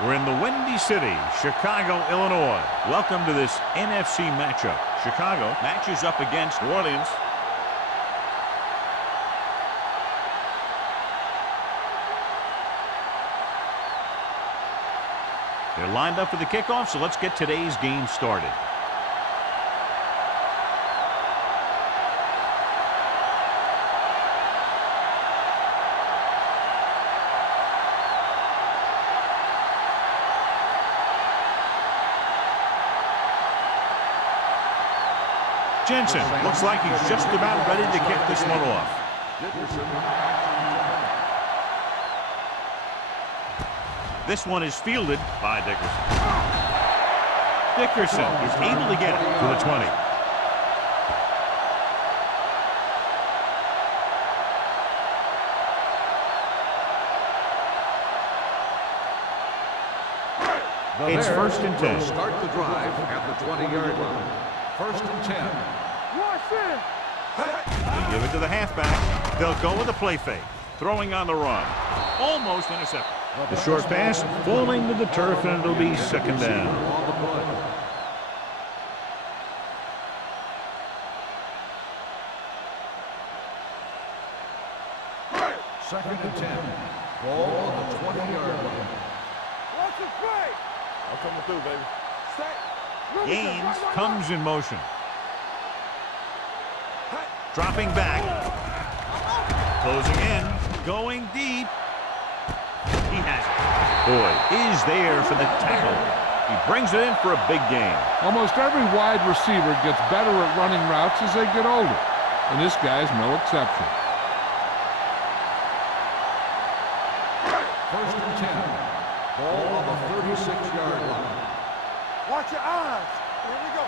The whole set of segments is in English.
We're in the Windy City, Chicago, Illinois. Welcome to this NFC matchup. Chicago matches up against New Orleans. They're lined up for the kickoff, so let's get today's game started. Jensen looks like he's just about ready to kick this one off. This one is fielded by Dickerson. Dickerson is able to get it to the 20. It's 1st and 10. Start the drive at the 20-yard line. 1st and 10. They give it to the halfback. They'll go with a play fake. Throwing on the run. Almost intercepted. The short pass falling to the turf, and it'll be 2nd down. Second and 10. Ball on the 20-yard line. Watch it play. I'm coming through, baby. Gaines comes in motion. Dropping back. Closing in. Going deep. He has it. Boyd is there for the tackle. He brings it in for a big gain. Almost every wide receiver gets better at running routes as they get older, and this guy's no exception. 1st and 10. Ball on the 36-yard line. Watch your eyes. Here we go.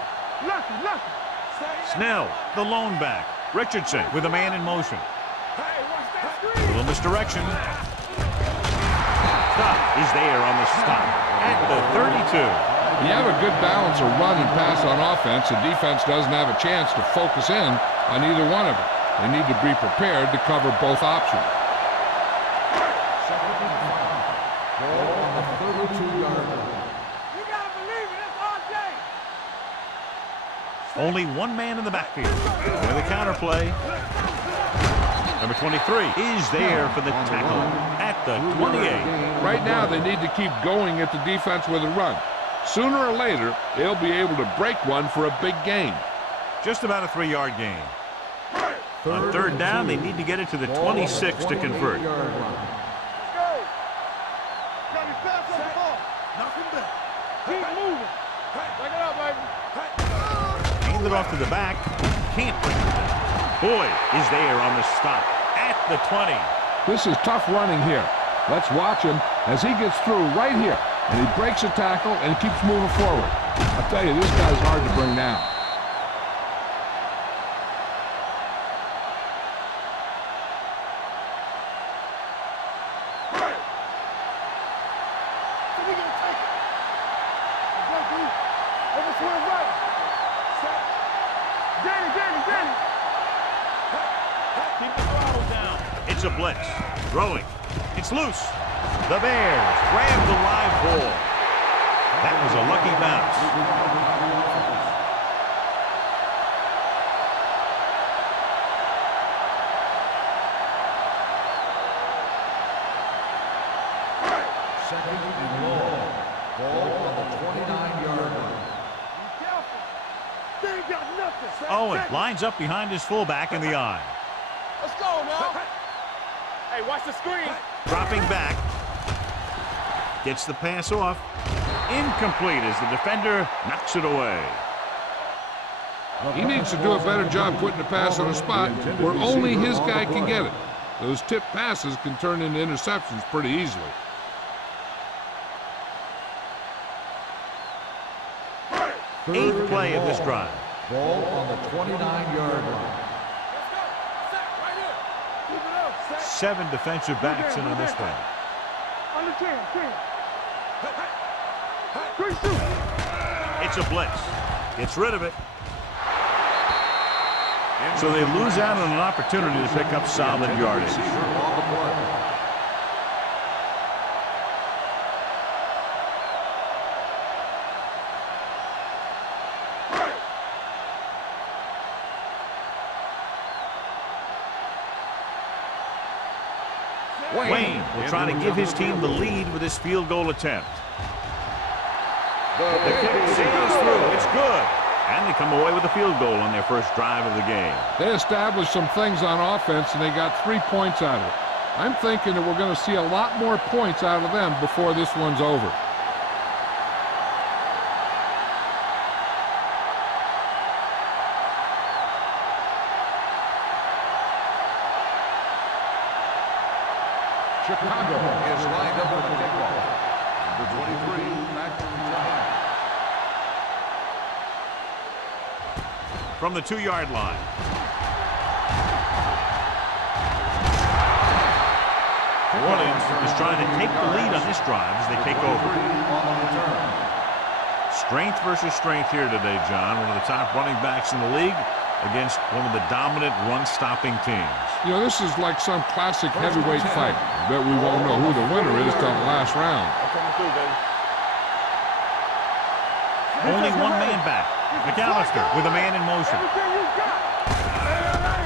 Lucky. Snell, the lone back. Richardson with a man in motion. Hey, watch that screen. Little misdirection. Stop is there on the stop at the 32. You have a good balance of run and pass on offense. The defense doesn't have a chance to focus in on either one of them. They need to be prepared to cover both options. Second and 5. Ball on the 32-yard line. You gotta believe it. It's all day. Only one man in the backfield. With a counter play. Number 23 is there for the tackle at the 28. Right now, they need to keep going at the defense with a run. Sooner or later, they'll be able to break one for a big gain. Just about a 3-yard gain. On 3rd down, they need to get it to the 26 to convert. Let's go. Gotta be fast on the ball. Knock him back. Keep moving. Back it up, baby. Hand it off to the back. Can't bring it down. Boyd is there on the stop at the 20. This is tough running here. Let's watch him as he gets through right here. And he breaks a tackle and keeps moving forward. I'll tell you, this guy's hard to bring down. Keep the throttle down. It's a blitz. Throwing. It's loose. The Bears grab the live ball. That was a lucky bounce. Second and long. Ball on the 29-yard line. Be careful. They ain't got nothing. Owen lines up behind his fullback in the eye. Let's go now. Hey, watch the screen. Dropping back. Gets the pass off. Incomplete as the defender knocks it away. He needs to do a better job putting the pass on a spot where only his guy can get it. Those tip passes can turn into interceptions pretty easily. Eighth play of this drive. Ball on the 29-yard line. 7 defensive backs in on this one. Under 10. It's a blitz. Gets rid of it. So they lose out on an opportunity to pick up solid yardage. Wayne will try to give his team the lead with his field goal attempt. The kick sails through. It's good. And they come away with a field goal on their first drive of the game. They established some things on offense, and they got 3 points out of it. I'm thinking that we're going to see a lot more points out of them before this one's over. Chicago is lined up for the kickoff. Number 23, back to return. From the 2-yard line. New Orleans is trying to take the lead on this drive as they take over. Strength versus strength here today, John. One of the top running backs in the league against one of the dominant run-stopping teams. You know, this is like some classic heavyweight fight. I bet we won't know who the winner is till the last round. Only one man back. McAllister with a man in motion.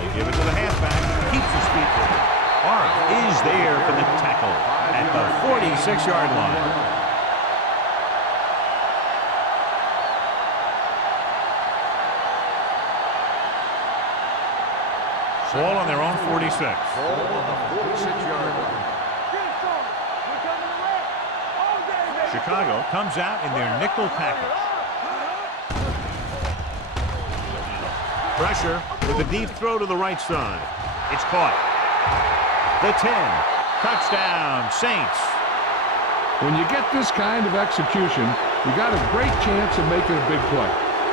They give it to the halfback. Keeps his feet moving. Arth is there for the tackle at the 46-yard line. Ball on their own 46. Ball on the 46-yard line. Chicago comes out in their nickel package. Pressure with a deep throw to the right side. It's caught. The 10. Touchdown, Saints. When you get this kind of execution, you got a great chance of making a big play.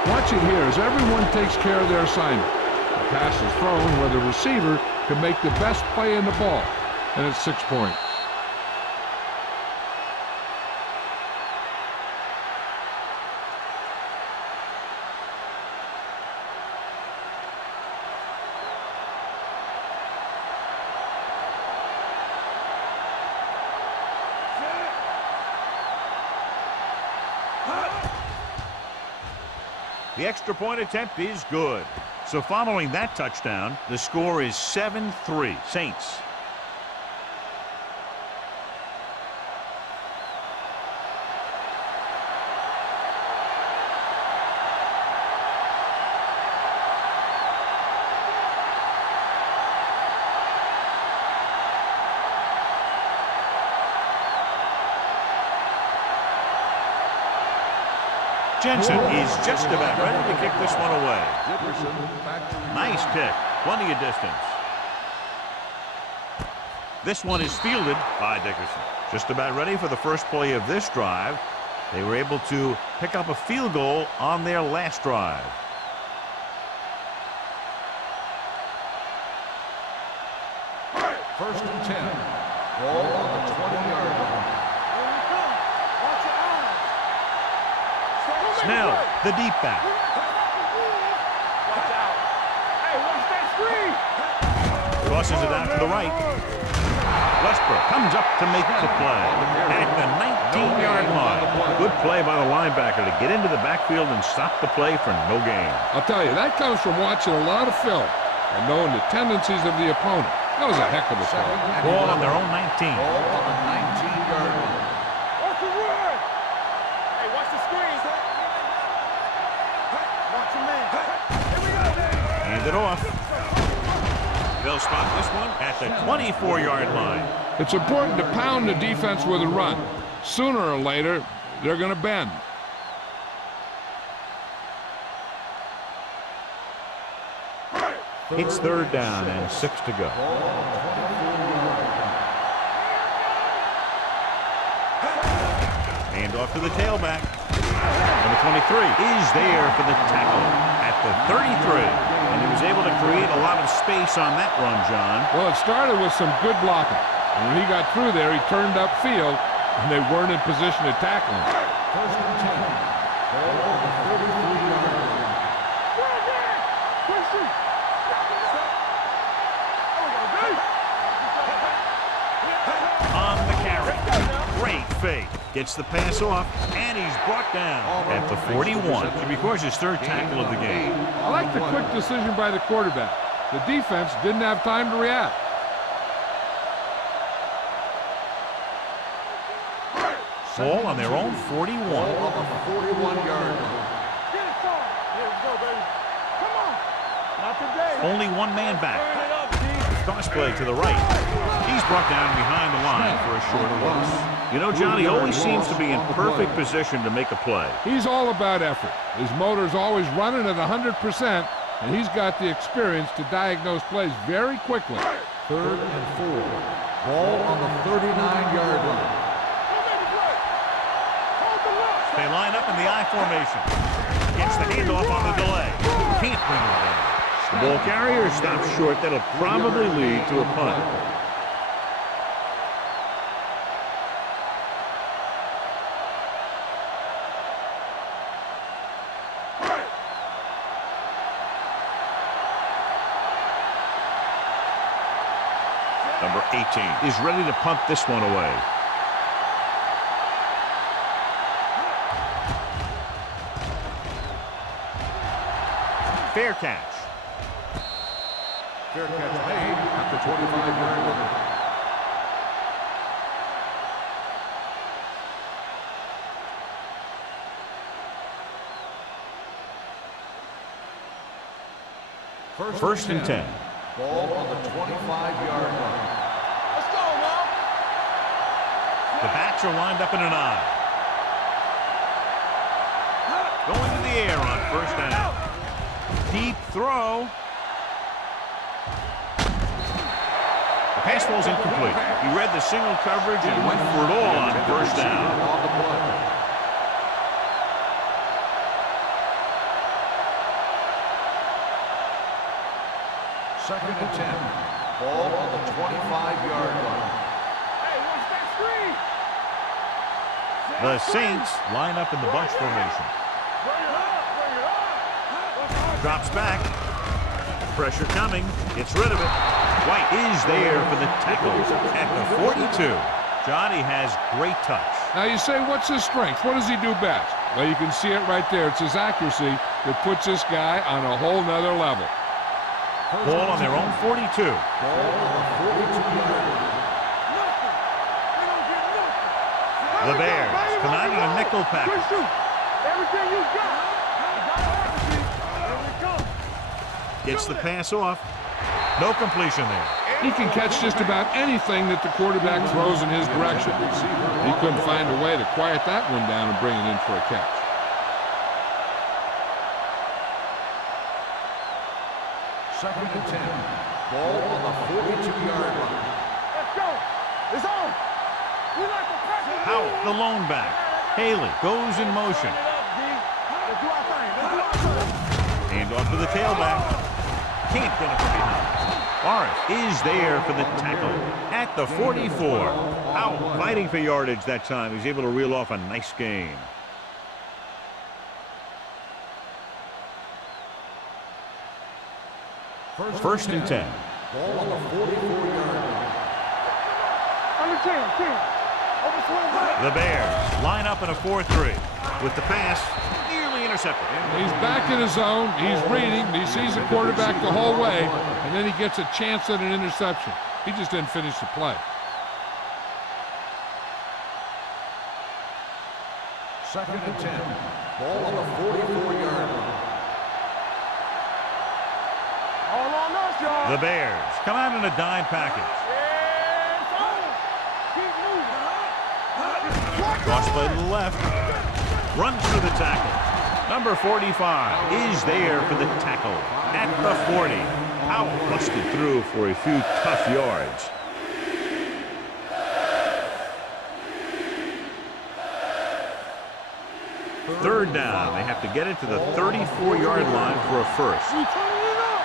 Watch it here as everyone takes care of their assignment. The pass is thrown where the receiver can make the best play in the ball, and it's 6 points. The extra point attempt is good. So following that touchdown, the score is 7-3 Saints. Jensen is just about ready to kick this one away. Nice kick. Plenty of distance. This one is fielded by Dickerson. Just about ready for the first play of this drive. They were able to pick up a field goal on their last drive. First and 10. Ball on the 20-yard line. Snell, the deep back. Watch out. Hey, watch that screen. Crosses it out to the right. Westbrook comes up to make the play at the 19-yard line. Good play by the linebacker to get into the backfield and stop the play for no gain. I'll tell you, that comes from watching a lot of film and knowing the tendencies of the opponent. That was a heck of a play. Ball on their own 19. Ball on the 19-yard line. Watch the run. Hey, watch the screen. Watch your man. Here we go. Hand it off. They'll spot this one at the 24-yard line. It's important to pound the defense with a run. Sooner or later, they're going to bend. It's third down and 6 to go. Hand off to the tailback. Number 23 is there for the tackle at the 33. And he was able to create a lot of space on that run, John. Well, it started with some good blocking. And when he got through there, he turned upfield, and they weren't in position to tackle him. First and 10. Ball on the 33-yard line. On the carry. Great fake. Gets the pass off, and he's brought down at the 41. It records his third tackle of the game. I like the quick decision by the quarterback. The defense didn't have time to react. Ball on their own 41. Ball on the 41-yard line. Get it, Sean. Here we go, baby. Come on. Not today. Only one man back. Turn it up, G. Cross play to the right. He's brought down behind the line for a short loss. You know, Johnny always seems to be in perfect position to make a play. He's all about effort. His motor's always running at 100%, and he's got the experience to diagnose plays very quickly. 3rd and 4. Ball on the 39-yard line. They line up in the I formation. Gets the handoff on the delay. Can't bring it in. The ball carrier stops short. That'll probably lead to a punt. Number 18 is ready to punt this one away. Fair catch. Fair catch made at the 25-yard line. First and 10. Ball on the 25-yard line. Let's go, Mom. The backs are lined up in an I. Going to the air on first down. Deep throw. The pass ball's incomplete. He read the single coverage and went for it all on first down. On the play. Second and 10. Ball on the 25-yard line. Hey, watch that screen. The Saints line up in the bunch formation. Bring it up. Bring it up. Drops back. Pressure coming. Gets rid of it. White is there for the tackle at the 42. Johnny has great touch. Now you say, what's his strength? What does he do best? Well, you can see it right there. It's his accuracy that puts this guy on a whole nother level. Ball on their own 42. Ball on the 42-yard line. The Bears come out in a nickel package. Everything you got. Here we go. Gets the pass off. No completion there. He can catch just about anything that the quarterback throws in his direction. He couldn't find a way to quiet that one down and bring it in for a catch. Second and 10. Ball on the 42-yard line. Let's go. It's on. We like the pressure. Howell, the lone back. Haley goes in motion. Turn it up, G. Let's do our thing. Let's do our thing. Hand off to the tailback. Can't get it from behind. Morris is there for the tackle at the 44. Howell fighting for yardage that time. He's able to reel off a nice gain. First and 10. Ball on the 44-yard line. Under 10. Overswing right. The Bears line up in a 4-3 with the pass nearly intercepted. He's back in his zone. He's reading. He sees the quarterback the whole way, and then he gets a chance at an interception. He just didn't finish the play. Second and 10. Ball on the 44-yard line. All on us, y'all. The Bears come out in a dime package. It's on. Keep moving. Cross play to the left. Runs through the tackle. Number 45 is there for the tackle at the 40. Howell busted through for a few tough yards. Third down. They have to get it to the 34-yard line for a first. We turning it up.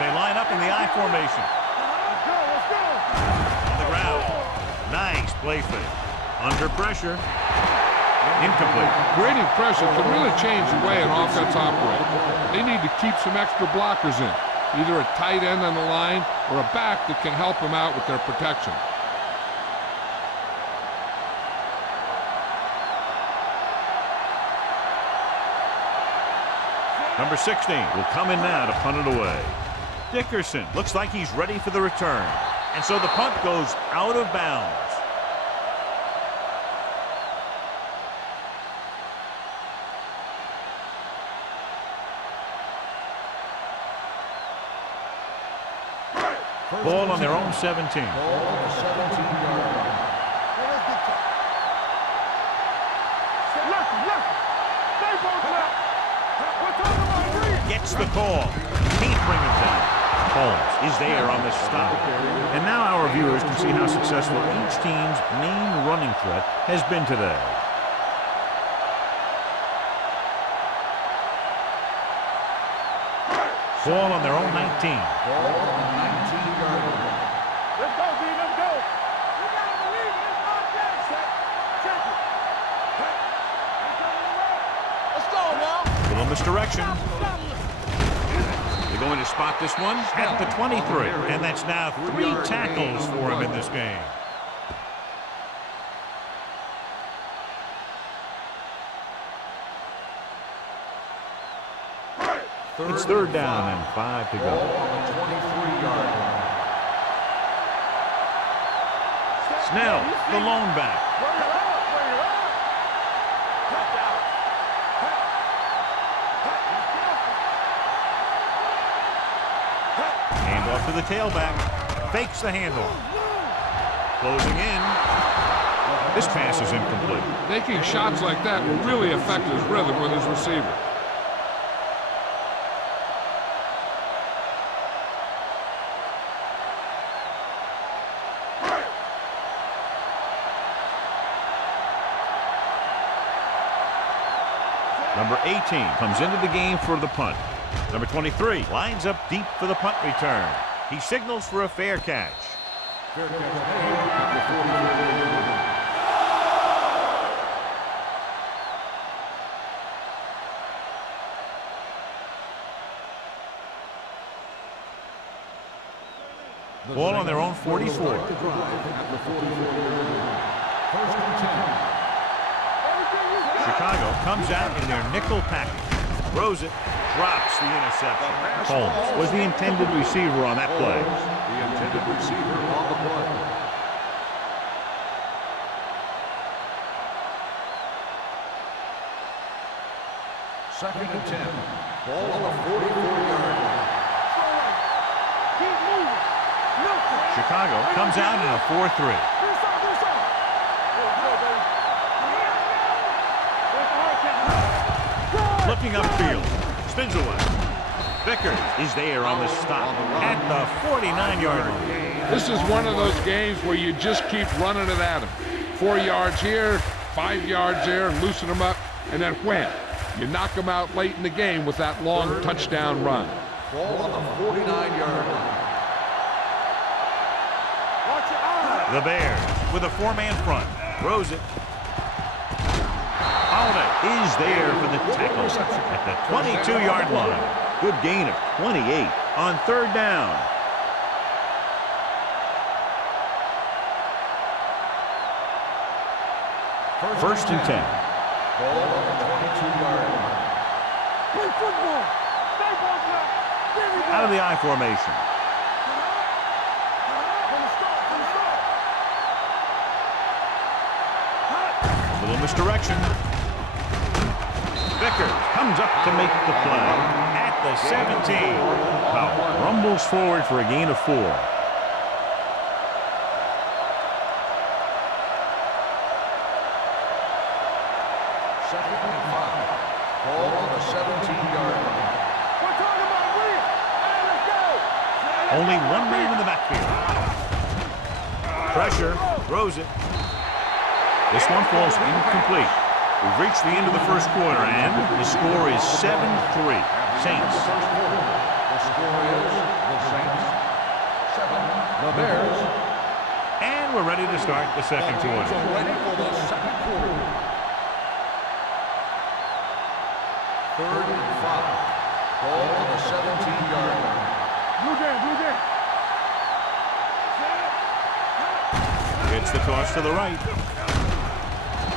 They line up in the I formation. Let's go. On the ground. Nice play fake. Under pressure. Incomplete. Creating pressure can really change the way an offense operates. They need to keep some extra blockers in, either a tight end on the line or a back that can help them out with their protection. Number 16 will come in now to punt it away. Dickerson looks like he's ready for the return. And so the punt goes out of bounds. Ball on their own 17. Ball on the 17-yard line. Gets the call. Can't bring him down. Holmes is there on the stop. And now our viewers can see how successful each team's main running threat has been today. Ball on their own 19. Ball on the 19-yard line. Let's go, D. Let's go. You gotta believe it. It's not that. Check it. Let's go now. Little misdirection. They're going to spot this one at the 23. And that's now 3 tackles for him in this game. It's third down and 5 to go. Ball on the 23-yard line. Snell, the lone back. Bring it up. Bring it up. Hand off to the tailback. Fakes the handoff. Closing in. This pass is incomplete. Making shots like that will really affect his rhythm with his receiver. Number 18 comes into the game for the punt. Number 23 lines up deep for the punt return. He signals for a fair catch. Fair catch made at the 44. Ball on their own 44. First and 10. Chicago comes out in their nickel package. Throws it, drops the interception. Holmes was the intended receiver on that play. The intended receiver on the play. Second and 10. Ball on the 44-yard line. Keep moving. Chicago comes out in a 4-3. Looking upfield. Spins away. Vickers is there on the stop at the 49-yard line. This is one of those games where you just keep running it at him. 4 yards here, 5 yards there, loosen them up, and then wham. You knock them out late in the game with that long touchdown run. Ball on the 49-yard line. The Bears with a 4-man front. Throws it. Holiday is there for the tackle at the 22-yard line. Good gain of 28 on third down. First and 10. Ball on the 22-yard line. Play football. Baseball now. Give me Out of the I formation. Little misdirection. Vickers comes up to make the play at the 17. Powell rumbles forward for a gain of 4. Second and 5. Ball on the 17-yard line. We're talking about Williams. Hey, let's go. Only one man in the backfield. Pressure, throws it. This one falls incomplete. We've reached the end of the first quarter, and the score is 7-3. Saints. The score is the Saints 7. The Bears. And we're ready to start the second The teams quarter. are ready for the second quarter. Third and 5. Ball on the 17-yard line. Blue game, blue game. Gets the toss to the right.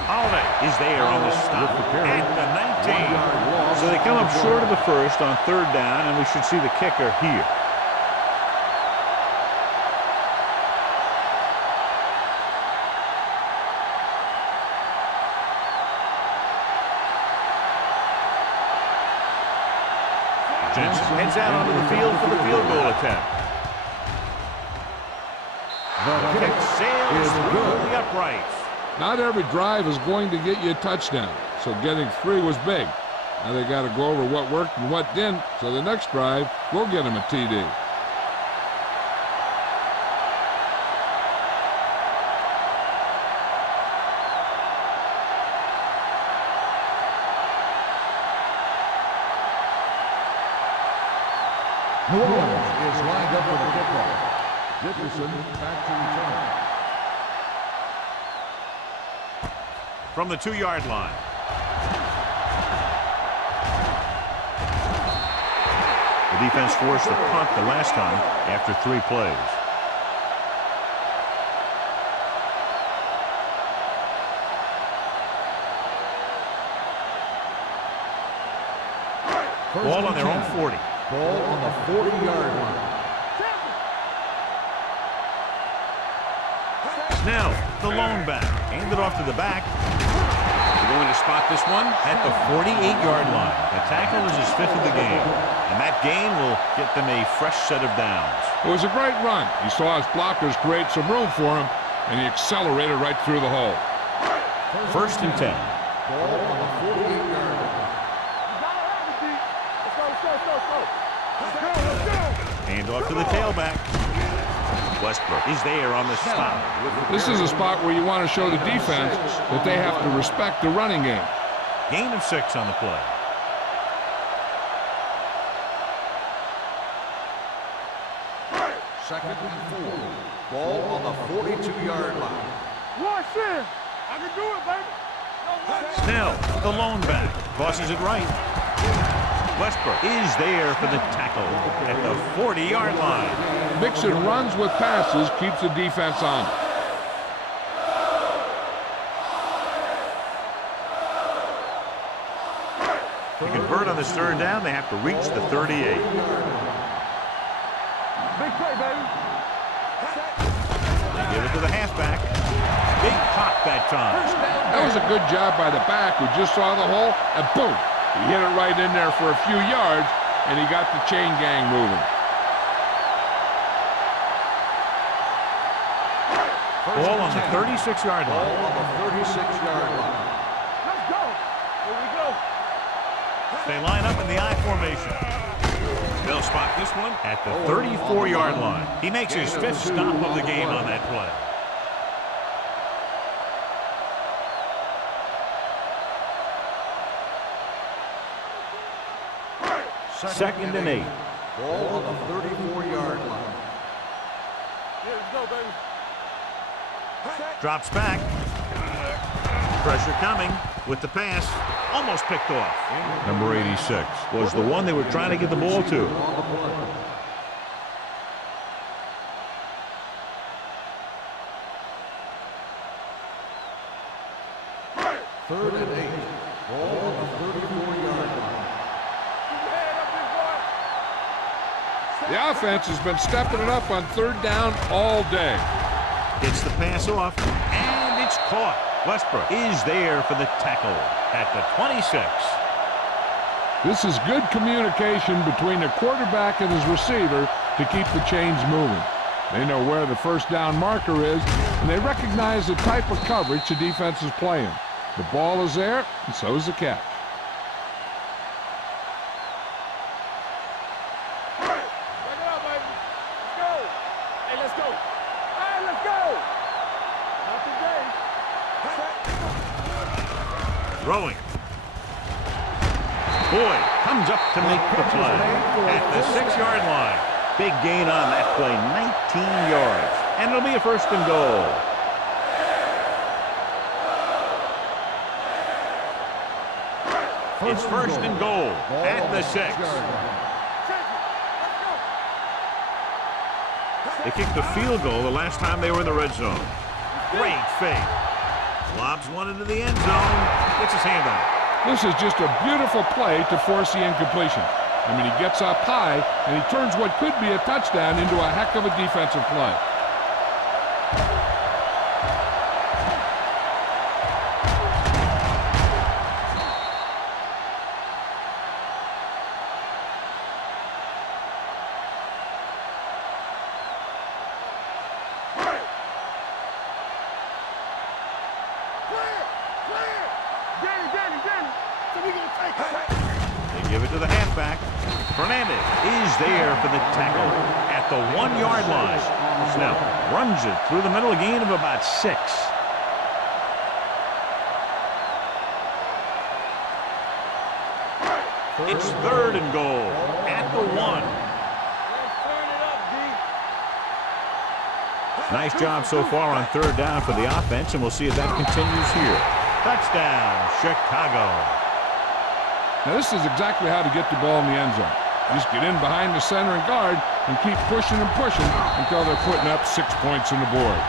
Holiday is there on the stop at the 19. So they come up short of the first on third down, and we should see the kicker here. Jensen heads out onto the field for the field goal attempt. The kick Sails is through good. the uprights. Not every drive is going to get you a touchdown, so getting 3 was big. Now they got to go over what worked and what didn't, so the next drive will get them a TD. New Orleans is lined up with the kickoff. Dickerson back to return. From the 2-yard line. The defense forced a punt the last time after 3 plays. Ball on their own 40. Ball on the 40-yard line. Snell, the lone back, handed off to the back. They're going to spot this one at the 48-yard line. The tackle is his 5th of the game, and that gain will get them a fresh set of downs. It was a great run. He saw his blockers create some room for him, and he accelerated right through the hole. 1st and 10. Ball on the 48-yard line. Hand off to the tailback. Westbrook is there on the stop. This is a spot where you want to show the defense that they have to respect the running game. Gain of 6 on the play. Second and 4. Ball on the 42-yard line. Watch in. I can do it, baby. Snell, the lone back, crosses it right. Westbrook is there for the tackle at the 40-yard line. Mixing runs with passes keeps the defense on. To convert on this 3rd down, they have to reach the 38. Big play, baby. They give it to the halfback. Big pop that time. That was a good job by the back who just saw the hole, and boom! He hit it right in there for a few yards, and he got the chain gang moving. Ball on the 36-yard Ball line. on the 36-yard line. Let's go. Here we go. They line up in the I formation. They'll spot this one at the 34-yard line. He makes his 5th stop of the game on that play. Second and 8. Ball on the 34-yard line. Here we go, baby. Drops back. Pressure coming with the pass. Almost picked off. Number 86 was the one they were trying to get the ball to. On the play. Third and 8. Ball on the 34-yard line. Keep your head up, big boy. The offense has been stepping it up on 3rd down all day. Gets the pass off, and it's caught. Westbrook is there for the tackle at the 26. This is good communication between the quarterback and his receiver to keep the chains moving. They know where the 1st down marker is, and they recognize the type of coverage the defense is playing. The ball is there, and so is the catch. Back it up, baby. Let's go. Hey, let's go. Hey, let's go. Not today. Throwing. Boyd comes up to make the play at the 6-yard line. Big gain on that play, 19 yards. And it'll be a 1st and goal. It's 1st and goal at the 6. They kicked a field goal the last time they were in the red zone. Great fake. Lobs one into the end zone. Gets his hand on it. This is just a beautiful play to force the incompletion. I mean, he gets up high, and he turns what could be a touchdown into a heck of a defensive play. Fernandez is there for the tackle at the 1-yard line. Snell runs it through the middle, a gain of about 6. It's 3rd and goal at the 1. Nice job so far on 3rd down for the offense, and we'll see if that continues here. Touchdown, Chicago. Now this is exactly how to get the ball in the end zone. Just get in behind the center and guard and keep pushing and pushing until they're putting up 6 points on the board.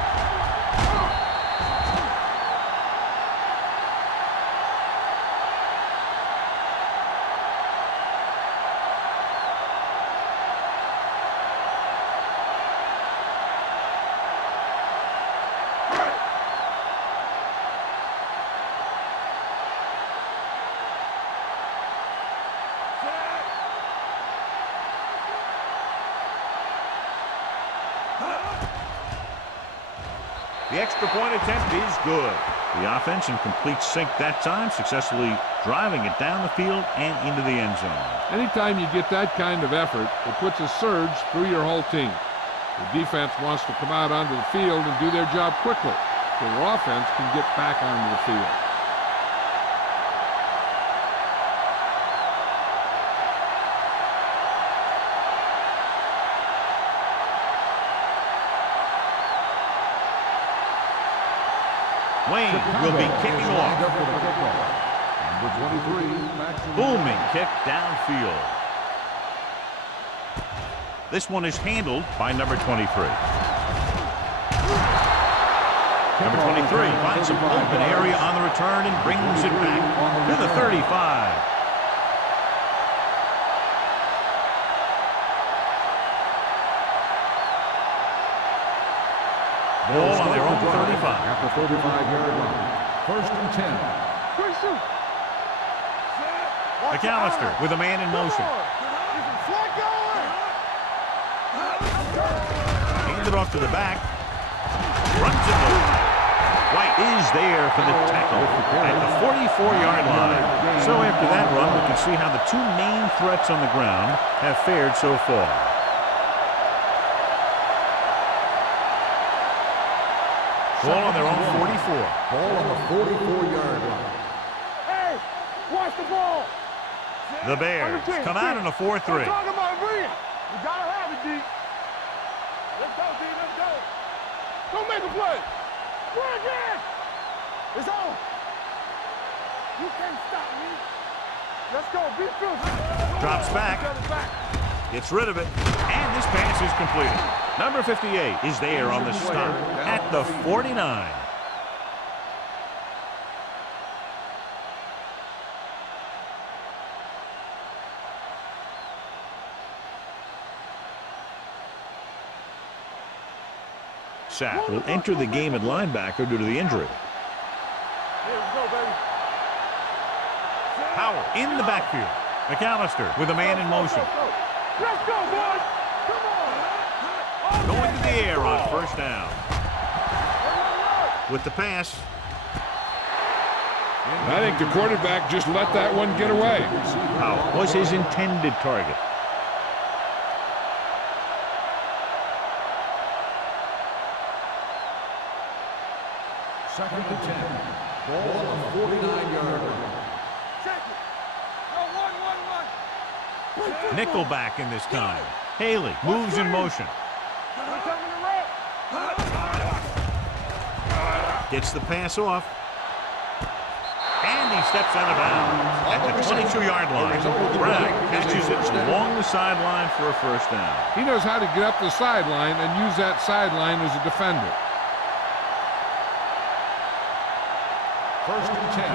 The extra point attempt is good. The offense in complete sync that time, successfully driving it down the field and into the end zone. Anytime you get that kind of effort, it puts a surge through your whole team. The defense wants to come out onto the field and do their job quickly so their offense can get back onto the field. Wayne will be kicking off. Number 23, Booming kick downfield. This one is handled by number 23. Number 23 finds some open area on the return and brings it back to the 35. Ball on their own 35. At the 35-yard line. 1st and 10. McAllister with a man in motion. Hands it off to the back. Runs it over. White is there for the tackle at the 44-yard line. So after that run, we can see how the 2 main threats on the ground have fared so far. Ball on their own 44. Ball on the 44-yard line. Hey, watch the ball. The Bears come out in a 4-3. I'm talking about bringing. You gotta have it, D. Let's go, D. Let's go. Don't make a play. Play again. It's on. You can't stop me. Let's go. Be true. Drops back. Gets rid of it. And this pass is completed. Number 58 is there on the stop at the 49. Sapp will enter the game at linebacker due to the injury. Here we go, baby. Howell in the backfield. McAllister with a man in motion. Let's go, boys. Come on. Going to the air on 1st down. With the pass. I think the quarterback just let that one get away. Howell was his intended target. Second and 10. Ball on the 49-yard line. Check it. Go, 1-1-1. Nickelback in this time. Haley moves in motion. Gets the pass off. And he steps out of bounds at the 22-yard line. Brown catches it along the sideline for a 1st down. He knows how to get up the sideline and use that sideline as a defender. 1st and 10.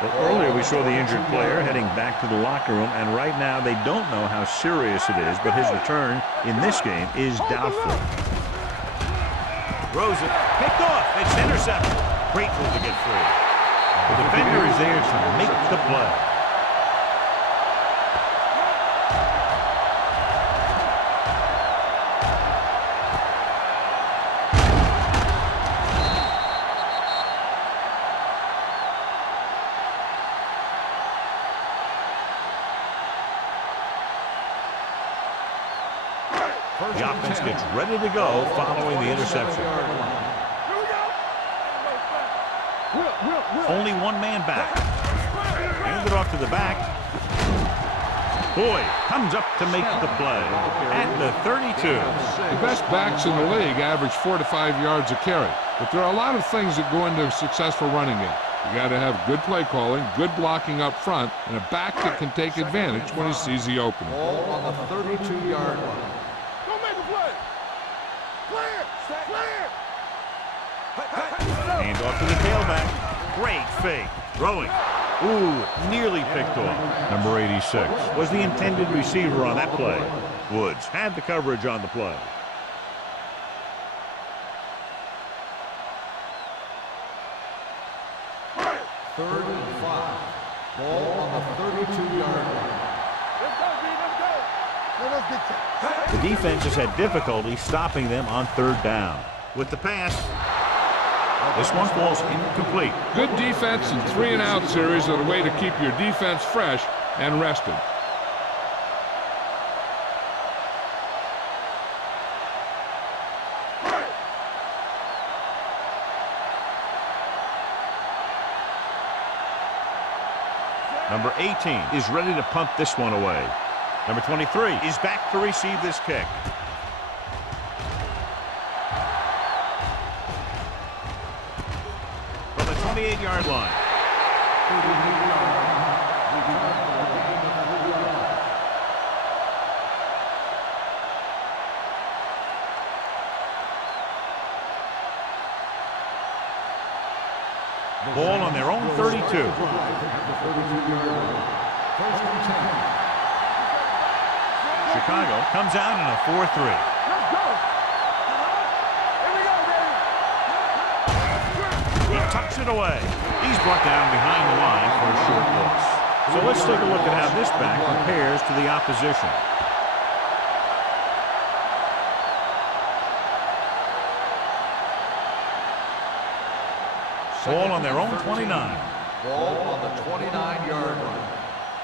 Well, earlier we saw the injured player heading back to the locker room, and right now they don't know how serious it is, but his return in this game is doubtful. Throws it, picked off, it's intercepted. Great move to get free. The defender is there to make the play. The offense gets ready to go following the interception. Only one man back. Hand it off to the back. Boyd comes up to make the play at the 32. The best backs in the league average 4 to 5 yards a carry, but there are a lot of things that go into a successful running game. You got to have good play calling, good blocking up front, and a back that can take advantage when he sees the opening. Ball on the 32-yard line. Go make a play. Clear. Hand off to the tailback. Great fake. Throwing. Ooh, nearly picked off. Number 86 was the intended receiver on that play. Woods had the coverage on the play. Third and 5. Ball on the 32-yard line. Let's go, D. Let's go. Let us get that. The defense has had difficulty stopping them on third down. With the pass, this one falls incomplete. Good defense and 3-and-out series are the way to keep your defense fresh and rested. Number 18 is ready to punt this one away. Number 23 is back to receive this kick. From the 28-yard line. Ball on their own 32. Chicago comes out in a 4-3. Let's go. Here we go, baby. He tucks it away. He's brought down behind the line for a short loss. So let's take a look at how this back compares to the opposition. Ball on their own 29. Ball on the 29-yard line.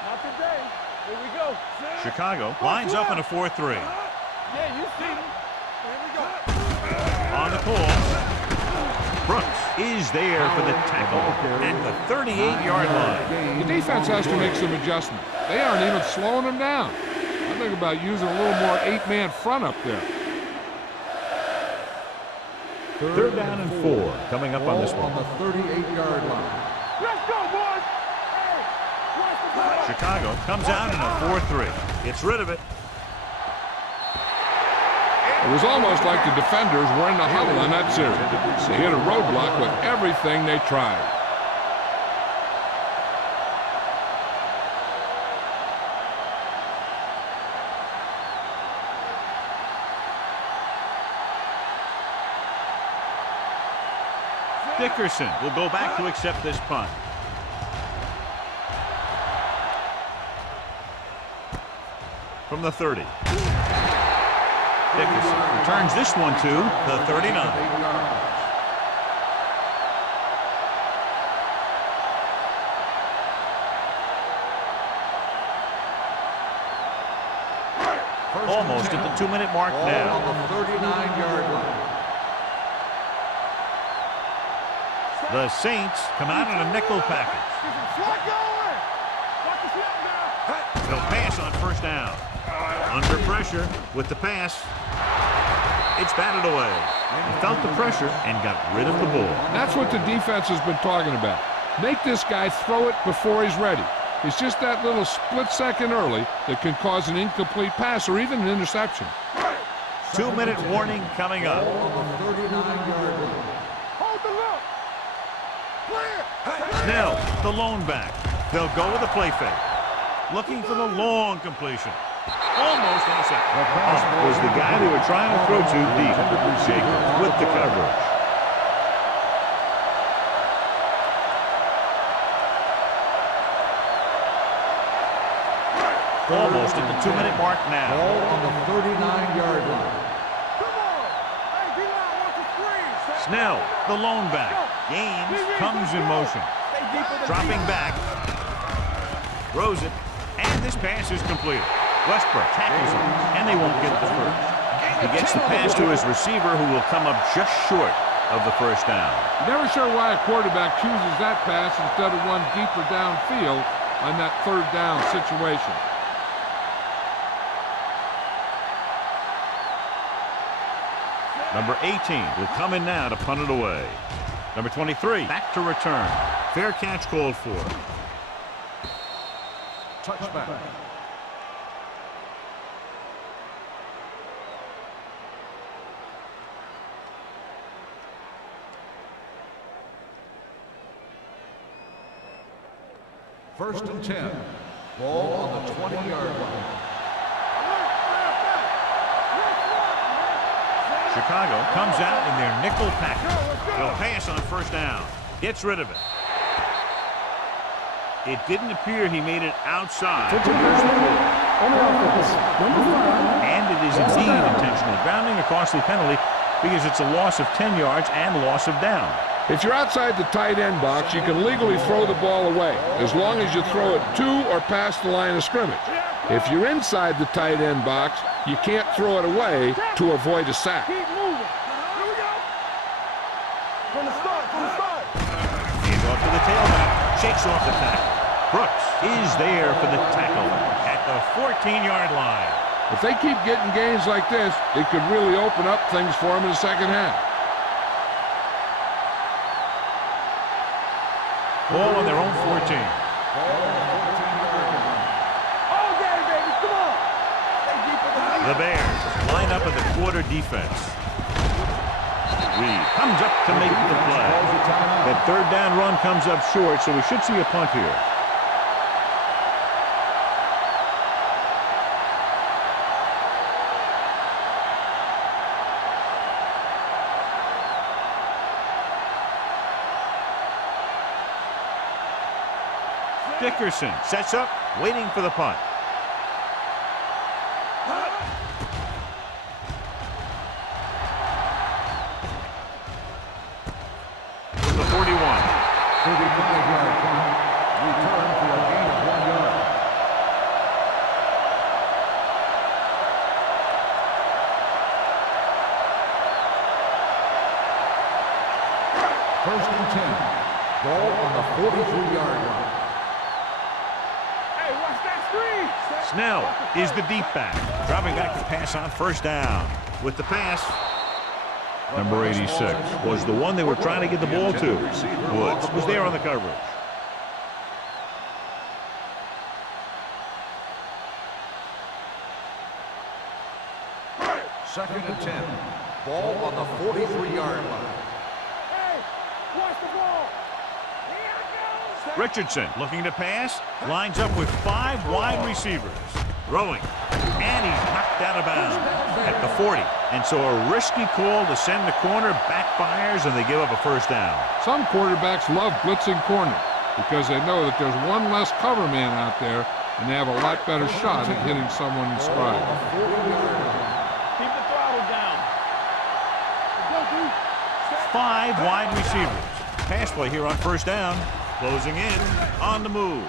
Not today. Here we go. Chicago lines up in a 4-3. Yeah, you see them. Here we go. On the call, Brooks is there for the tackle at the 38-yard line. The defense has to make some adjustments. They aren't even slowing them down. I think about using a little more 8-man front up there. Third down and 4 coming up on this one. On the 38-yard line. Let's go, boys. Hey, watch the ball. Chicago comes out in a 4-3. Gets rid of it. It was almost like the defenders were in the huddle on that series. They hit a roadblock with everything they tried. Dickerson will go back to accept this punt. From the 30. Dickerson returns this one to the 39. Almost at the 2-minute mark now. On the 39-yard line. The Saints come out in a nickel package. Slot going. Watch the slot now. They'll pass on first down. Under pressure with the pass. It's batted away. He felt the pressure and got rid of the ball. That's what the defense has been talking about. Make this guy throw it before he's ready. It's just that little split second early that can cause an incomplete pass or even an interception. 2-minute warning coming up. On the 39-yard line. Hold the look. Clear. Snell, the lone back. They'll go with a play fake. Looking for the long completion. Almost intercepted. Was the guy they were trying to throw to deep. Jacobs with the coverage. Almost at the 2-minute mark now. Ball on the 39-yard line. Come on. Hey, D-line wants to screen. Snell, the lone back. Gaines comes in motion. Stay deep in the Dropping back. Throws it. And this pass is completed. Westbrook tackles him, and they won't get the first. He gets the pass to his receiver, who will come up just short of the first down. Never sure why a quarterback chooses that pass instead of one deeper downfield on that third down situation. Number 18 will come in now to punt it away. Number 23 back to return. Fair catch called for. Touchback. First and 10. Ball on the 20-yard line. Chicago comes out in their nickel package. They'll pass on first down. Gets rid of it. It didn't appear he made it outside. And it is indeed intentional grounding, a costly penalty because it's a loss of 10 yards and loss of down. If you're outside the tight end box, you can legally throw the ball away as long as you throw it to or past the line of scrimmage. If you're inside the tight end box, you can't throw it away to avoid a sack. Keep moving. Here we go. From the start. Hands off to the tailback. Shakes off the tackle. Brooks is there for the tackle at the 14-yard line. If they keep getting gains like this, it could really open up things for them in the second half. Ball on their own 14. All day, baby. Come on. Stay deep in the The Bears line up in the quarter defense. Reed comes up to make the play. That third down run comes up short, so we should see a punt here. Dickerson sets up, waiting for the punt. The 41. 35-yard punt. Return for a gain of 1 yard. First and 10. Ball on the 43-yard line. Snell is the deep back. Dropping back to pass on first down. With the pass, number 86 was the one they were trying to get the ball to. Woods was there on the coverage. Second and 10. Ball on the 43-yard line. Hey, watch the ball. Richardson looking to pass. Lines up with 5 wide receivers. Throwing. And he's knocked out of bounds at the 40. And so a risky call to send the corner backfires, and they give up a first down. Some quarterbacks love blitzing corners because they know that there's one less cover man out there, and they have a lot better shot at hitting someone in stride. Keep the throttle down. Go, dude. 5 wide receivers. Pass play here on first down. Closing in on the move.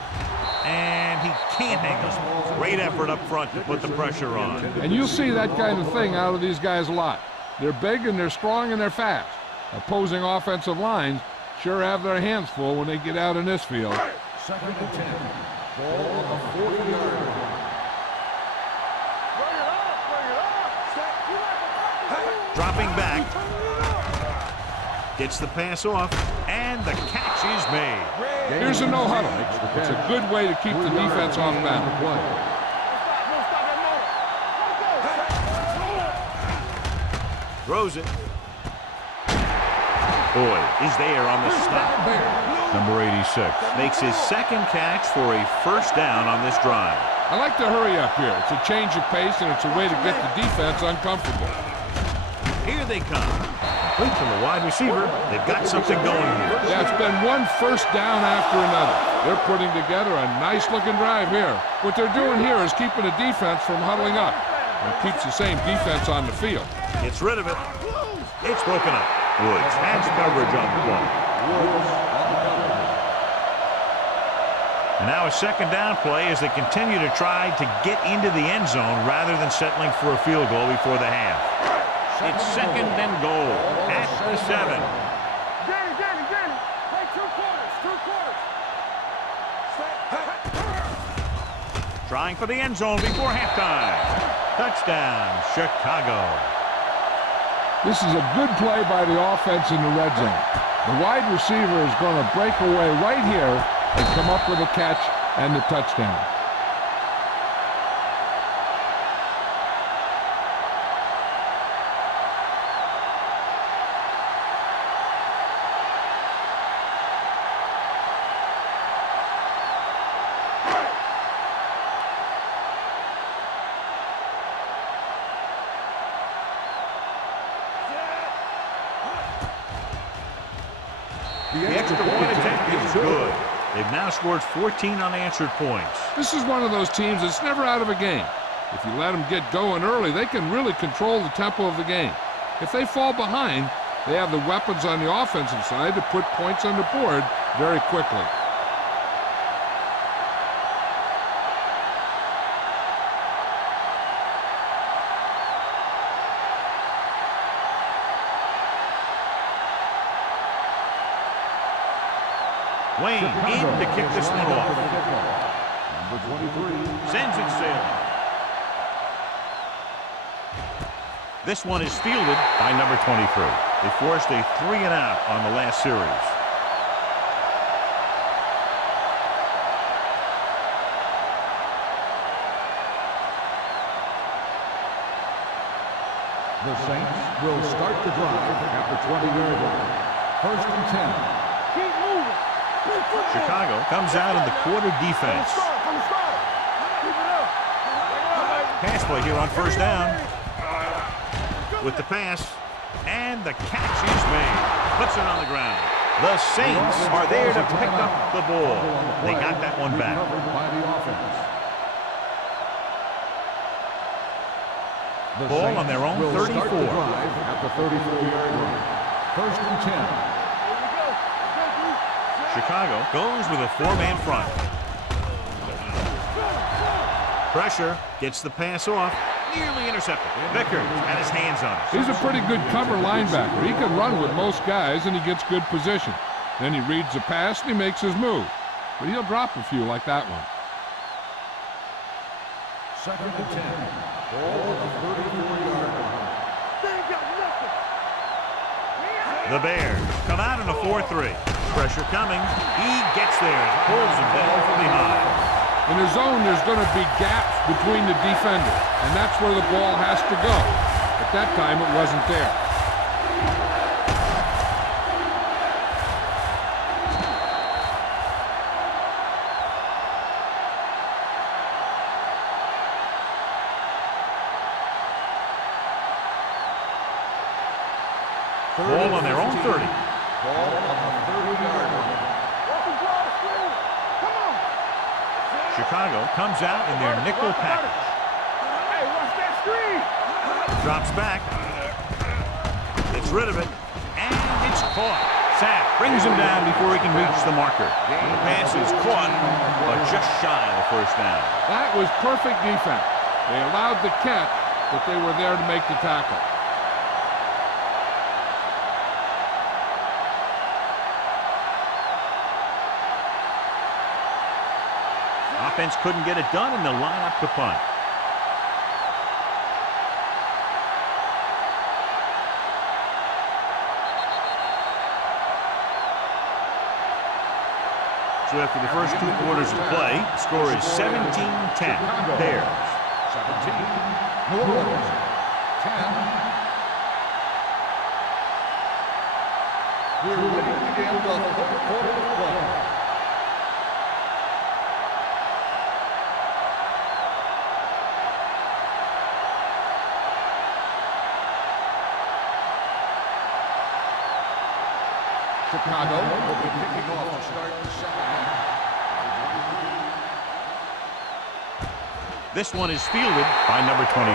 And he can't hang us. Great effort up front to put the pressure on. And you'll see that kind of thing out of these guys a lot. They're big and they're strong and they're fast. Opposing offensive lines sure have their hands full when they get out in this field. Second and 10. Ball on the 40-yard line. Dropping back. Gets the pass off, and the catch is made. Here's a no huddle. It's a good way to keep the defense off balance. Throws it. Boyd is there on the stop. Number 86 makes his second catch for a first down on this drive. I like to hurry up here. It's a change of pace, and it's a way to get the defense uncomfortable. Here they come. Complete from the wide receiver. They've got something going here. Yeah, it's been one first down after another. They're putting together a nice-looking drive here. What they're doing here is keeping the defense from huddling up. And it keeps the same defense on the field. Gets rid of it. It's broken up. Woods has coverage on the play. And now a second down play as they continue to try to get into the end zone rather than settling for a field goal before the half. It's second and goal at the 7. Danny. Play 2 quarters. Trying for the end zone before halftime. Touchdown, Chicago. This is a good play by the offense in the red zone. The wide receiver is going to break away right here and come up with a catch and the touchdown. The extra point attempt is good. They've now scored 14 unanswered points. This is one of those teams that's never out of a game. If you let them get going early, they can really control the tempo of the game. If they fall behind, they have the weapons on the offensive side to put points on the board very quickly. Wayne in to kick this one off. Number 23. Sends it sailing. This one is fielded by number 23. They forced a 3-and-out on the last series. The Saints will start the drive at the 20-yard line. First and 10. Keep moving. Chicago comes out in the quarter defense. From the start. Keep it up. Pass play here on first down. With the pass, and the catch is made. Puts it on the ground. The Saints are there to pick up the ball. They got that one back. By the offense. The Ball on Saints their own will 34. start the drive at the 34-yard line. First and 10. Chicago goes with a 4-man front. Pressure gets the pass off. Nearly intercepted. Vickers had his hands on it. He's a pretty good cover linebacker. He can run with most guys, and he gets good position. Then he reads the pass, and he makes his move. But he'll drop a few like that one. Second and 10. Ball at the 34-yard line. They ain't got nothing. The Bears come out in a 4-3. Pressure coming. He gets there and pulls him down from behind. In the zone, there's going to be gaps between the defenders, and that's where the ball has to go. At that time, it wasn't there. Ball on their own 30. Ball on the 30-yard line. Chicago comes out in their nickel package. Hey, watch that screen. Drops back. Gets rid of it. And it's caught. Sapp brings him down before he can reach the marker. The pass is caught, but just shy of the first down. That was perfect defense. They allowed the catch, but they were there to make the tackle. Offense couldn't get it done, and they'll line up to punt. So after the first 2 quarters of play, the score is 17-10. Bears. 17. New Orleans. 10. We're ready to begin the third quarter of play. Chicago will be kicking off to start the second half. This one is fielded by number 23.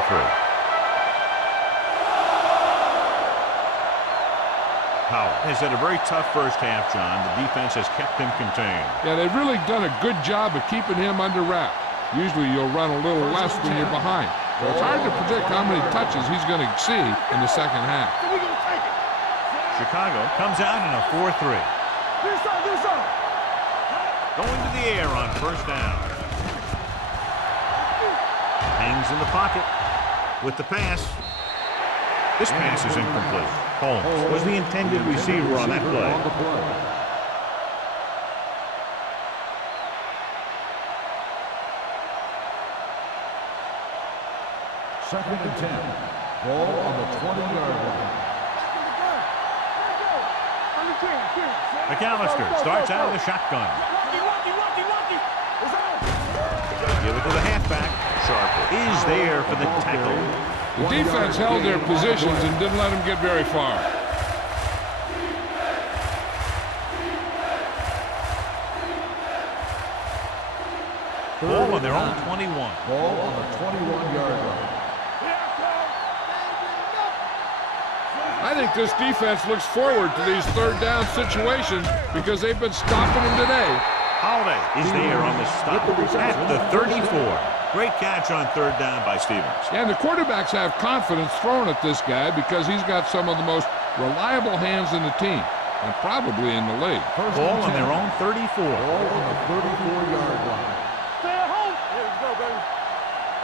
Powell has had a very tough first half, John. The defense has kept him contained. Yeah, they've really done a good job of keeping him under wraps. Usually you'll run a little less when you're behind. So it's hard to predict how many touches he's going to see in the second half. Chicago comes out in a 4-3. Going to the air on first down. Hangs in the pocket with the pass. This pass is incomplete. Holmes was the intended receiver on that play. Second and 10. Ball on the 20-yard line. McAllister starts out of the shotgun. Give it to the halfback. Sharp is there for the tackle. The defense held their positions and didn't let them get very far. Ball on their own 21. Ball on the 21-yard line. I think this defense looks forward to these third down situations because they've been stopping them today. Holiday is there on the stop at the 34. Great catch on third down by Stevens. Yeah, and the quarterbacks have confidence throwing at this guy because he's got some of the most reliable hands in the team and probably in the league. Ball on their own 34. Ball on the 34-yard line. Stay at home. Here we go, baby.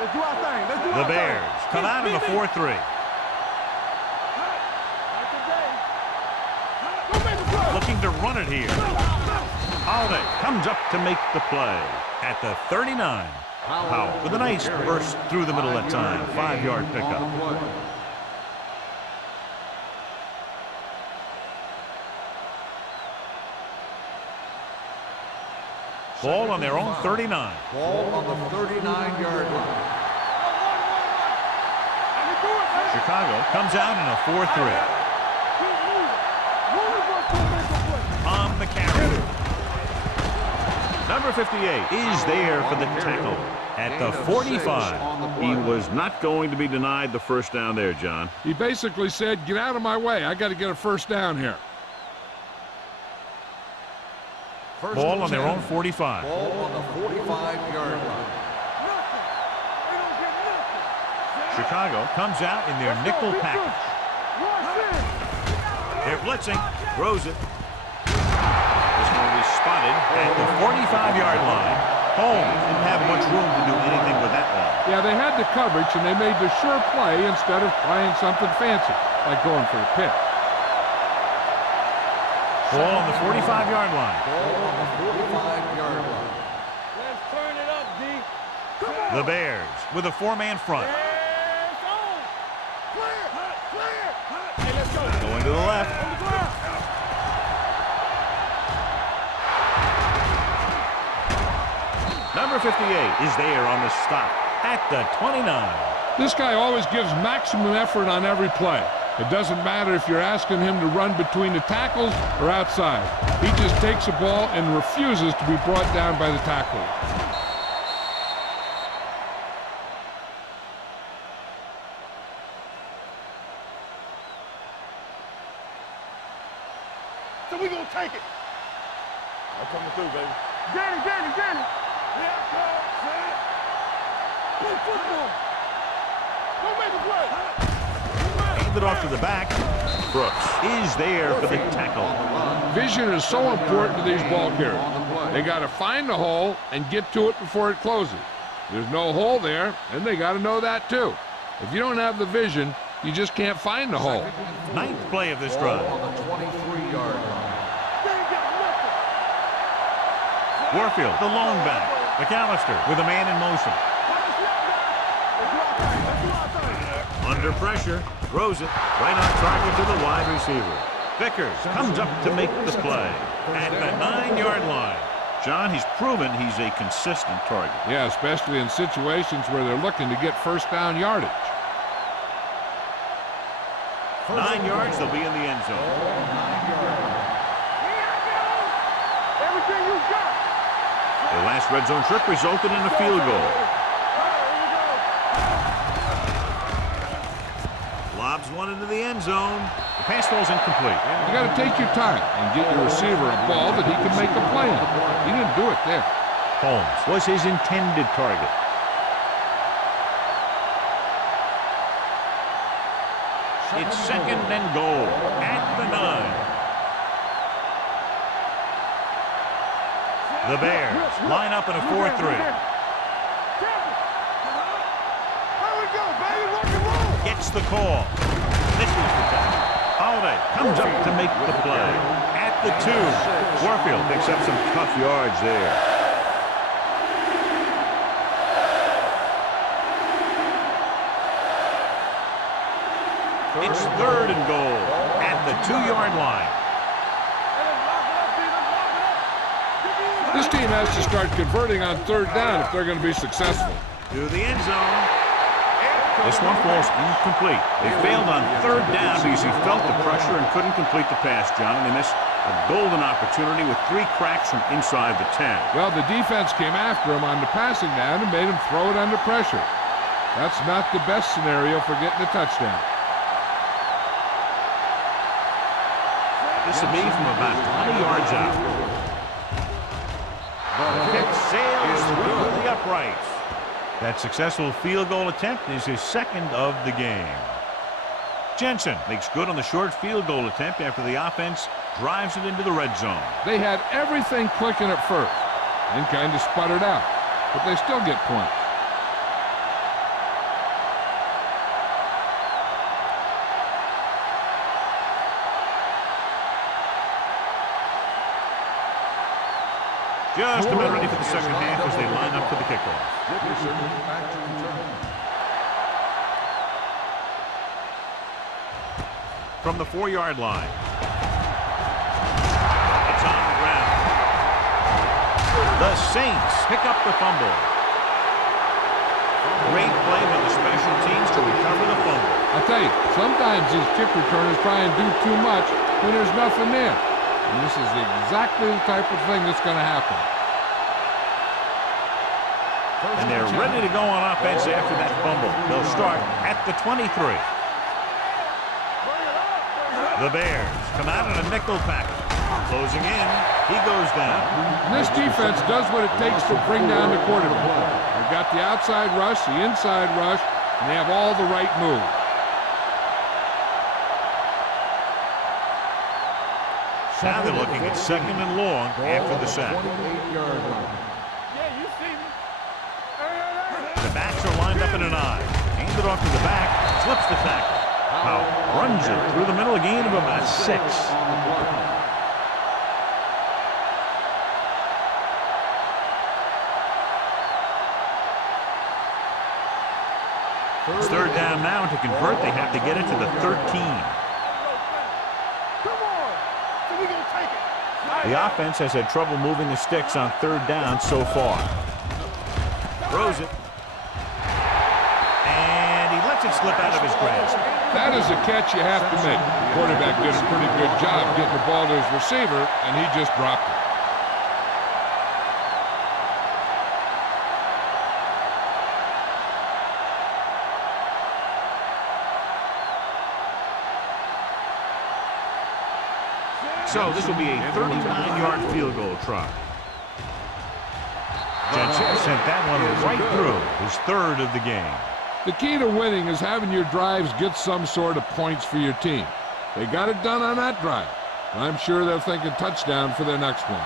Let's do our thing. Let's do our thing. The Bears come out in a 4-3. Looking to run it here. Holiday comes up to make the play at the 39. Powell with a nice burst through the middle that time. 5-yard pickup. Ball on their own 39. Ball on the 39-yard line. Chicago comes out in a 4-3. On the carry. Number 58 is there for the tackle at the 45. He was not going to be denied the first down there, John. He basically said, get out of my way. I got to get a first down here. Ball on their own 45. Ball on the 45-yard line. Chicago comes out in their nickel package. They're blitzing. Throws it. This one will be spotted at the 45-yard line. Holmes didn't have much room to do anything with that one. Yeah, they had the coverage, and they made the sure play instead of trying something fancy, like going for a pick. Ball on the 45-yard line. Ball on the 45-yard line. Let's turn it up, D. Come on. The Bears with a 4-man front. Let's go. Clear. Clear. Hey, let's go. Going to the left. On the ground. Number 58 is there on the stop at the 29. This guy always gives maximum effort on every play. It doesn't matter if you're asking him to run between the tackles or outside. He just takes the ball and refuses to be brought down by the tackler. So we gonna take it. I'm coming through, baby. Danny, Danny, Danny. Yeah, play football. Go make a play. Hand it off to the back. Brooks is there for the tackle. Vision is so important to these ball carriers. They got to find the hole and get to it before it closes. There's no hole there, and they got to know that too. If you don't have the vision, you just can't find the hole. Ninth play of this drive. Ball on the 23-yard line. Warfield, the lone back. McAllister with a man in motion. Under pressure, throws it right on target to the wide receiver. Vickers comes up to make the play at the 9-yard line. John, he's proven he's a consistent target. Yeah, especially in situations where they're looking to get first down yardage. 9 yards, they'll be in the end zone. Everything you got. Their last red zone trip resulted in a field goal. Lobs one into the end zone. The pass falls incomplete. You got to take your time and get your receiver a ball that he can make a play on. He didn't do it there. Holmes was his intended target. It's second and goal at the 9. The Bears line up in a 4-3. Gets the call. This is the time. Holiday comes up to make the play. At the 2. Warfield picks up some tough yards there. It's third and goal at the 2-yard line. This team has to start converting on third down if they're going to be successful. To the end zone. This one falls incomplete. They failed on third down because he felt the pressure and couldn't complete the pass, John. And they missed a golden opportunity with 3 cracks from inside the 10. Well, the defense came after him on the passing down and made him throw it under pressure. That's not the best scenario for getting a touchdown. This will be from about 20 yards out. The kick sails through the uprights. That successful field goal attempt is his second of the game. Jensen makes good on the short field goal attempt after the offense drives it into the red zone. They had everything clicking at first and kind of sputtered out, but they still get points. Just about ready for the second half as they line up for the kickoff. From the 4-yard line. It's on the ground. The Saints pick up the fumble. Great play by the special teams to recover the fumble. I'll tell you, sometimes these kick returners try and do too much when there's nothing there. And this is exactly the type of thing that's going to happen. And they're ready to go on offense after that fumble. They'll start at the 23. The Bears come out in a nickel package. Closing in, he goes down. And this defense does what it takes to bring down the quarterback. They've got the outside rush, the inside rush, and they have all the right moves. Now they're looking at second and long after the sack. The backs are lined up in an eye. Hands it off to the back, slips the tackle. Powell runs it through the middle, a gain of about 6. It's third down now. To convert, they have to get it to the 13. The offense has had trouble moving the sticks on third down so far. Throws it. And he lets it slip out of his grasp. That is a catch you have to make. The quarterback did a pretty good job getting the ball to his receiver, and he just dropped it. So this will be a 39-yard field goal try. Jensen sent that one right through, his third of the game. The key to winning is having your drives get some sort of points for your team. They got it done on that drive. I'm sure they're thinking touchdown for their next one.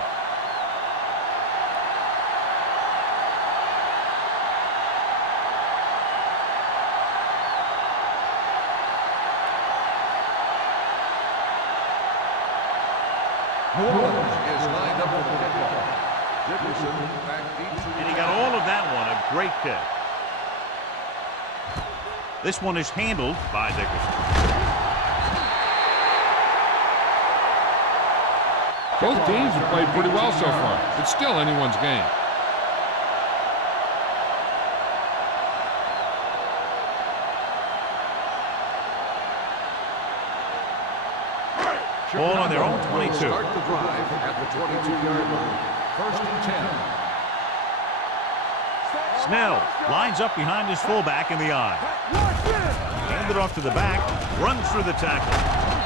And he got all of that one, a great kick. This one is handled by Dickerson. Both teams have played pretty well so far. It's still anyone's game. Ball on their own 22. Start the drive at the 22-yard line. First and 10. Snell lines up behind his fullback in the eye. Handed it off to the back, runs through the tackle.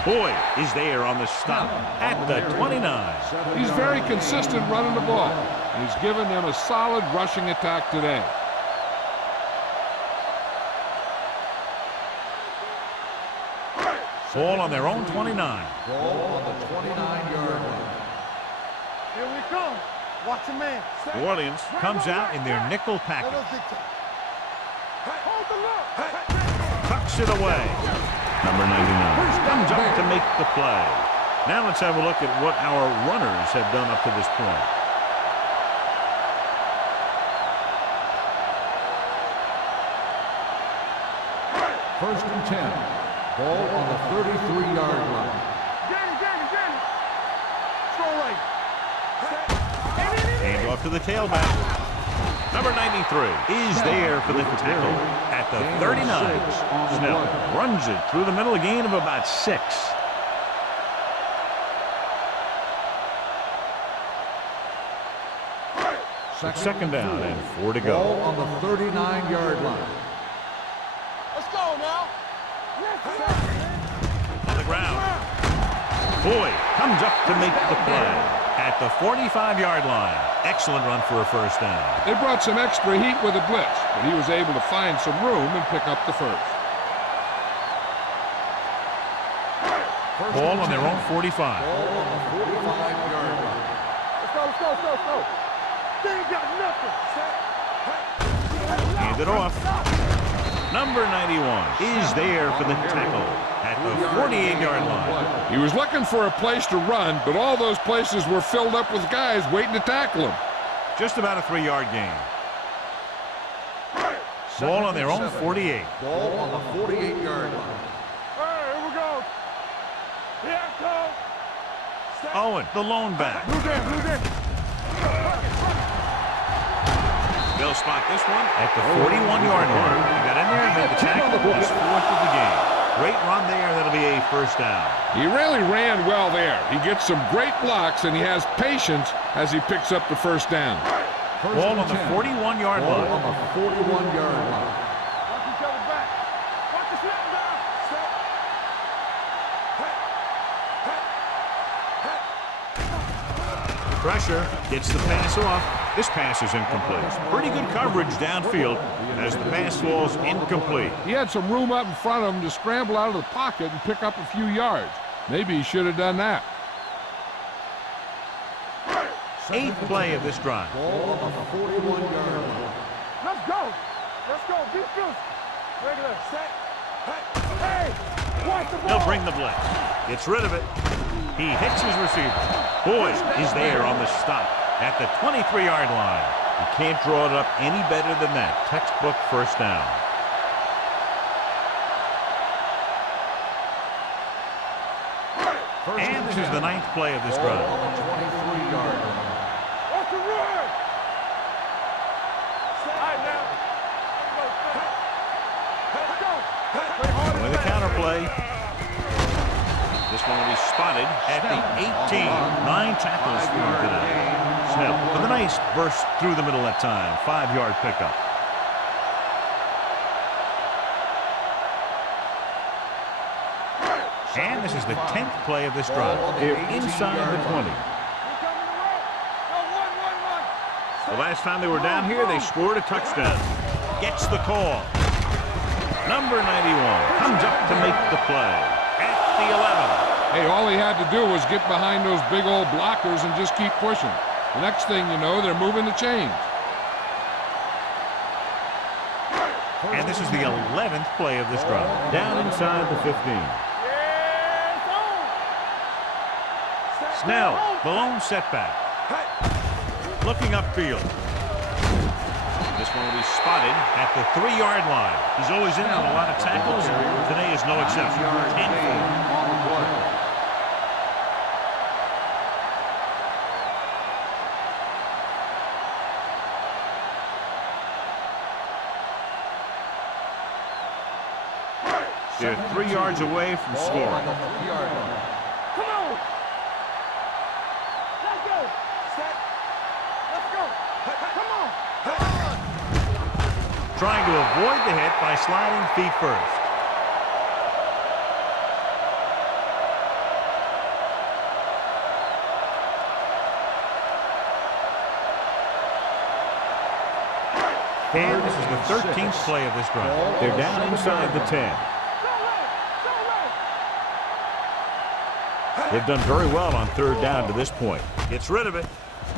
Boyd is there on the stop at the 29. He's very consistent running the ball. He's given them a solid rushing attack today. Ball on their own 29. Ball on the 29-yard line. Here we come. Watch a man. New Orleans comes out in their nickel package. Hold the look. Tucks it away. Number 99 comes up to make the play. Now let's have a look at what our runners have done up to this point. First and 10. Ball on the 33-yard line. Get it. Strong leg. Hand off to the tailback. Number 93 is there for the tackle at the 39. Snell runs it through the middle, a gain of about 6. Second down and 4 to go. Ball on the 39-yard line. Let's go now. On the ground. Boyd comes up to make the play at the 45-yard line. Excellent run for a first down. They brought some extra heat with a blitz, but he was able to find some room and pick up the first. Ball on their own 45. Ball on the 45-yard line. Let's go. They ain't got nothing. Hand it off. Number 91 is there for the tackle at the 48-yard line. He was looking for a place to run, but all those places were filled up with guys waiting to tackle him. Just about a 3-yard gain. Ball on their own 48. Ball on the 48-yard line. Hey, here we go. Here I come. Owen, the lone back. Move in. They'll spot this one at the 41-yard line. He got in there and made the tackle. His 4th of the game. Great run there. That'll be a first down. He really ran well there. He gets some great blocks, and he has patience as he picks up the first down. Ball on the 41-yard Ball line. on the 41-yard line. Watch each other back. Watch the snap down. Pressure gets the pass off. This pass is incomplete. Pretty good coverage downfield as the pass falls incomplete. He had some room up in front of him to scramble out of the pocket and pick up a few yards. Maybe he should have done that. 8th play of this drive. Ball on the 41-yard line. Let's go. Defense. Regular. Set. Hey. Watch the ball. They'll bring the blitz. Gets rid of it. He hits his receiver. Boyd is there on the stop at the 23-yard line. You can't draw it up any better than that. Textbook first down. And this is the 9th play of this drive. On the 23-yard line. Watch the run. All right, now. Let's go. With a counter play. This one will be spotted at the 18. 9 tackles for him today. Snell with a nice burst through the middle that time. 5-yard pickup. And this is the 10th play of this drive. They're inside the 20. The last time they were down here, they scored a touchdown. Gets the call. Number 91 comes up to make the play at the 11. Hey, all he had to do was get behind those big old blockers and just keep pushing. The next thing you know, they're moving the chains. And this is the 11th play of this drive. Down inside the 15. Snell, the lone setback. Looking upfield. This one will be spotted at the 3-yard line. He's always in on a lot of tackles. Today is no exception. 10-4. On the play. They're 3 yards away from Ball scoring. on the 3-yard line. Come on. Let's go. Set. Let's go. Come on. Trying to avoid the hit by sliding feet first. And this is the 13th play of this drive. They're down inside the 10. They've done very well on third down to this point. Gets rid of it.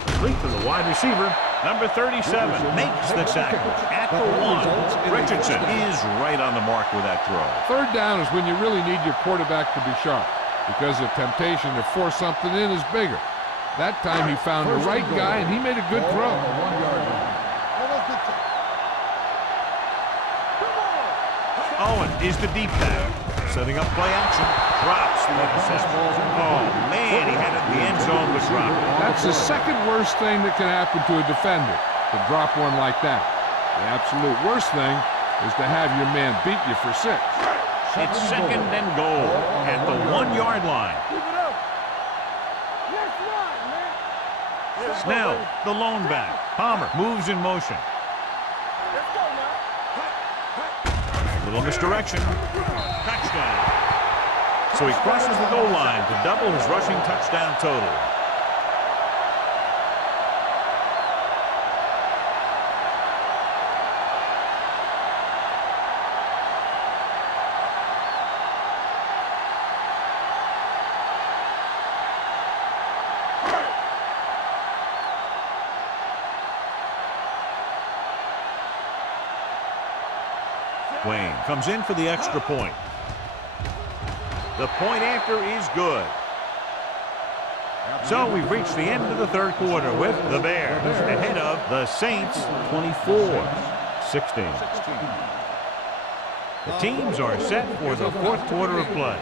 Complete to the wide receiver. Number 37 makes the tackle at the 1. Richardson is right on the mark with that throw. Third down is when you really need your quarterback to be sharp, because the temptation to force something in is bigger. That time he found the right guy, and he made a good throw. Owen is the deep back. Setting up play action. Drops the interception. Oh, man, he had it in the end zone but dropped it. That's the second worst thing that can happen to a defender, to drop one like that. The absolute worst thing is to have your man beat you for 6. It's second and goal at the 1-yard line. Snell, the lone back. Palmer moves in motion. Little misdirection. Touchdown. So he crosses the goal line to double his rushing touchdown total. Wayne comes in for the extra point. The point after is good. So we've reached the end of the third quarter with the Bears ahead of the Saints 24-16. The teams are set for the fourth quarter of play.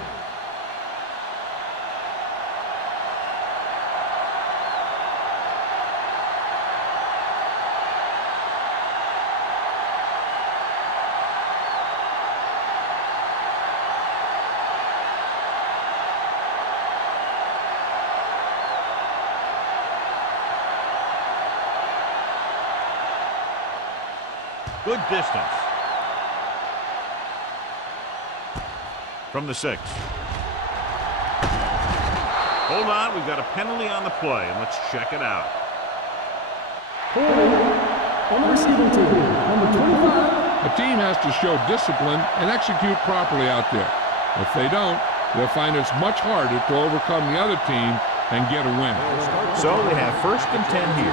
Good distance. From the 6. Hold on, we've got a penalty on the play, and let's check it out. On the receiving team, number 25. A team has to show discipline and execute properly out there. If they don't, they'll find it's much harder to overcome the other team and get a win. So they have 1st and 10 here.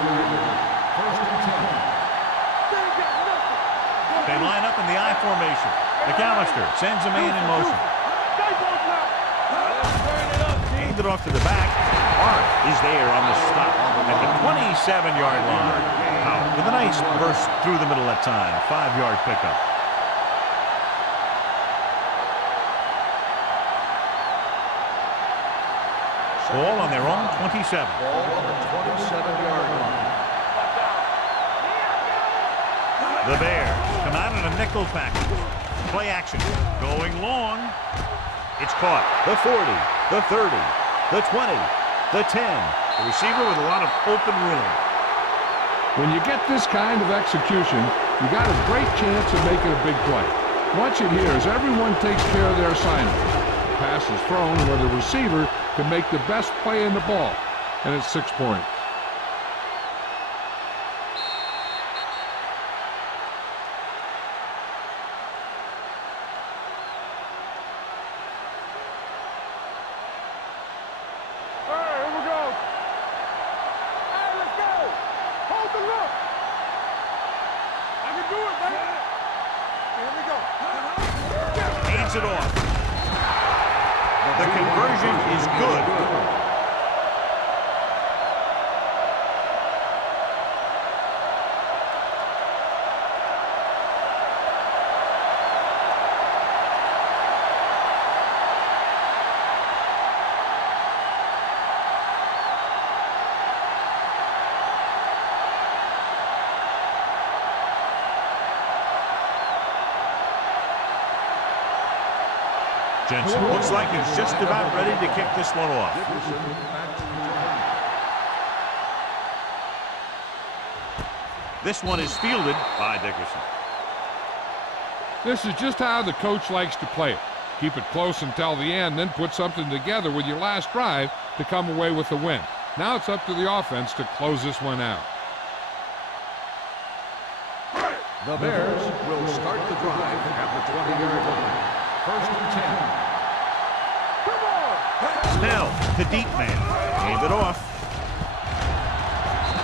They line up in the I formation. McAllister sends a man in motion. Hand it off to the back. Hart is there on the stop at the 27-yard line. Wow, with a nice burst through the middle that time. 5-yard pickup. Ball on their own 27. Ball on the 27-yard line. The Bears come out in a nickel package. Play action. Going long. It's caught. The 40, the 30, the 20, the 10. The receiver with a lot of open room. When you get this kind of execution, you got a great chance of making a big play. Watch it here as everyone takes care of their assignment. The pass is thrown where the receiver can make the best play in the ball, and it's 6 points. Hands it off. The conversion is good. Jensen looks like he's just about ready to kick this one off. This one is fielded by Dickerson. This is just how the coach likes to play it. Keep it close until the end, then put something together with your last drive to come away with the win. Now it's up to the offense to close this one out. The Bears will start the drive at the 20-yard line. First and 10. Snell, the deep man. Hand it off.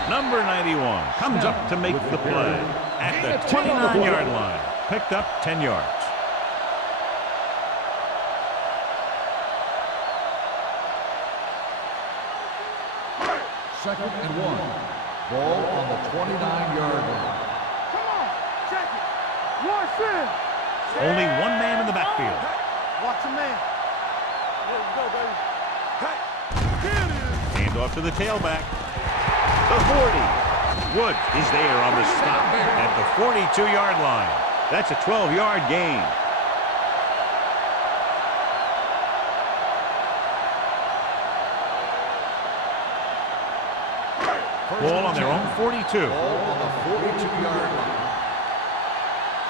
Number 91 comes up to make the play at the 29-yard line. Picked up 10 yards. Second and 1. Ball on the 29-yard line. Come on, check it. Watch it. Only one man in the backfield. Watch a man. Let's go, baby. Hey, here it is. Hand off to the tailback. The 40. Woods is there on the stop at the 42-yard line. That's a 12-yard gain. Ball on their own 42. Ball on the 42-yard line.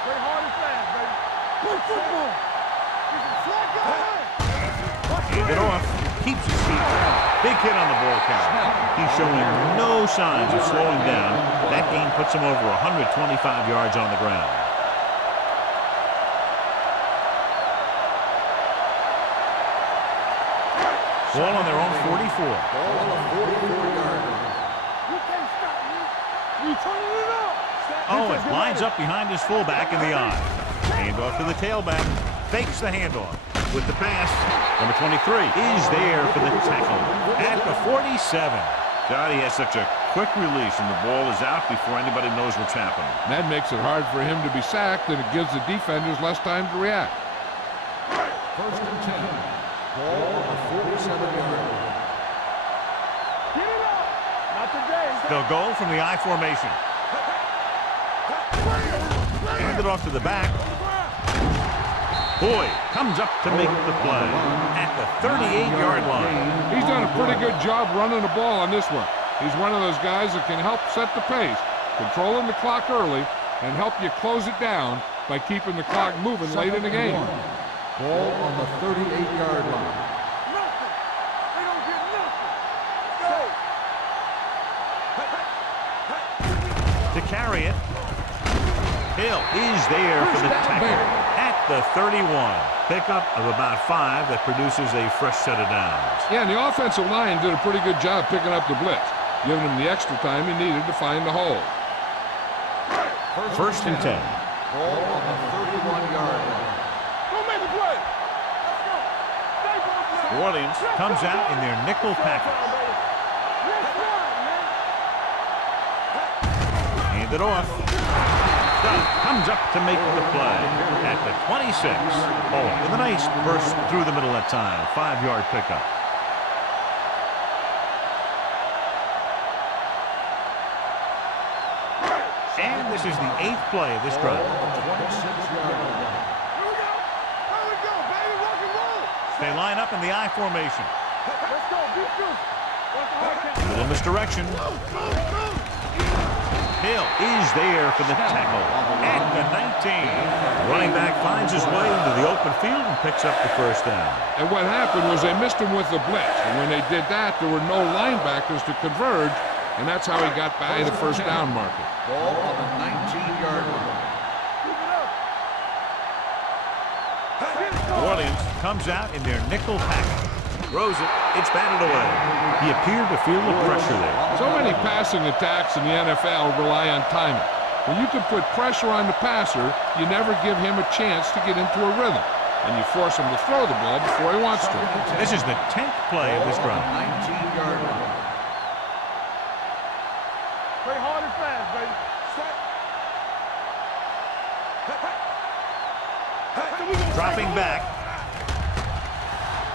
Play hard and fast, baby. Play football. Get some slack on. Hand it off. Keeps his feet down. Big hit on the ball carrier. He's showing no signs of slowing down. That gain puts him over 125 yards on the ground. Ball on their own 44. Ball on the 44-yard line. You can't stop me. You turning it up. Owens lines up behind his fullback in the eye. Hand off to the tailback. Fakes the handoff. With the pass, number 23 is there for the tackle at the 47. God, he has such a quick release, and the ball is out before anybody knows what's happening. That makes it hard for him to be sacked, and it gives the defenders less time to react. First and 10. Ball on the 47-yard line. Get it up. Not today. They'll go from the I formation. Hand it off to the back. Boyd comes up to make the play at the 38-yard line. He's done a pretty good job running the ball on this one. He's one of those guys that can help set the pace, controlling the clock early, and help you close it down by keeping the clock moving late in the game. Ball on the 38-yard line. Nothing. They don't get nothing. Go. To carry it, Hill is there for the tackle at the 31. Pickup of about 5 that produces a fresh set of downs. Yeah, and the offensive line did a pretty good job picking up the blitz, giving him the extra time he needed to find the hole. First and 10. Ball on the 31-yard line. Go make a play. Let's go. Stay focused. New Orleans comes out in their nickel package. Let's run, man. Hand it off. Stubb comes up to make the play at the 26. Oh, with a nice burst through the middle that time. 5-yard pickup. And this is the 8th play of this drive. 26-yard line. Here we go. Here we go, baby. Rock and roll. They line up in the I formation. Let's go. Be good. Watch the hurricane. Little misdirection. Hill is there for the tackle at the 19. Running back finds his way into the open field and picks up the first down. And what happened was they missed him with the blitz. And when they did that, there were no linebackers to converge, and that's how he got by the first down marker. Ball on the 19-yard line. New Orleans comes out in their nickel package. Throws it. It's batted away. He appeared to feel the pressure there. So many passing attacks in the NFL rely on timing. When you can put pressure on the passer, you never give him a chance to get into a rhythm, and you force him to throw the ball before he wants to. This is the 10th play of this drive. 19-yard line. Play hard and fast, baby. Set. Dropping back.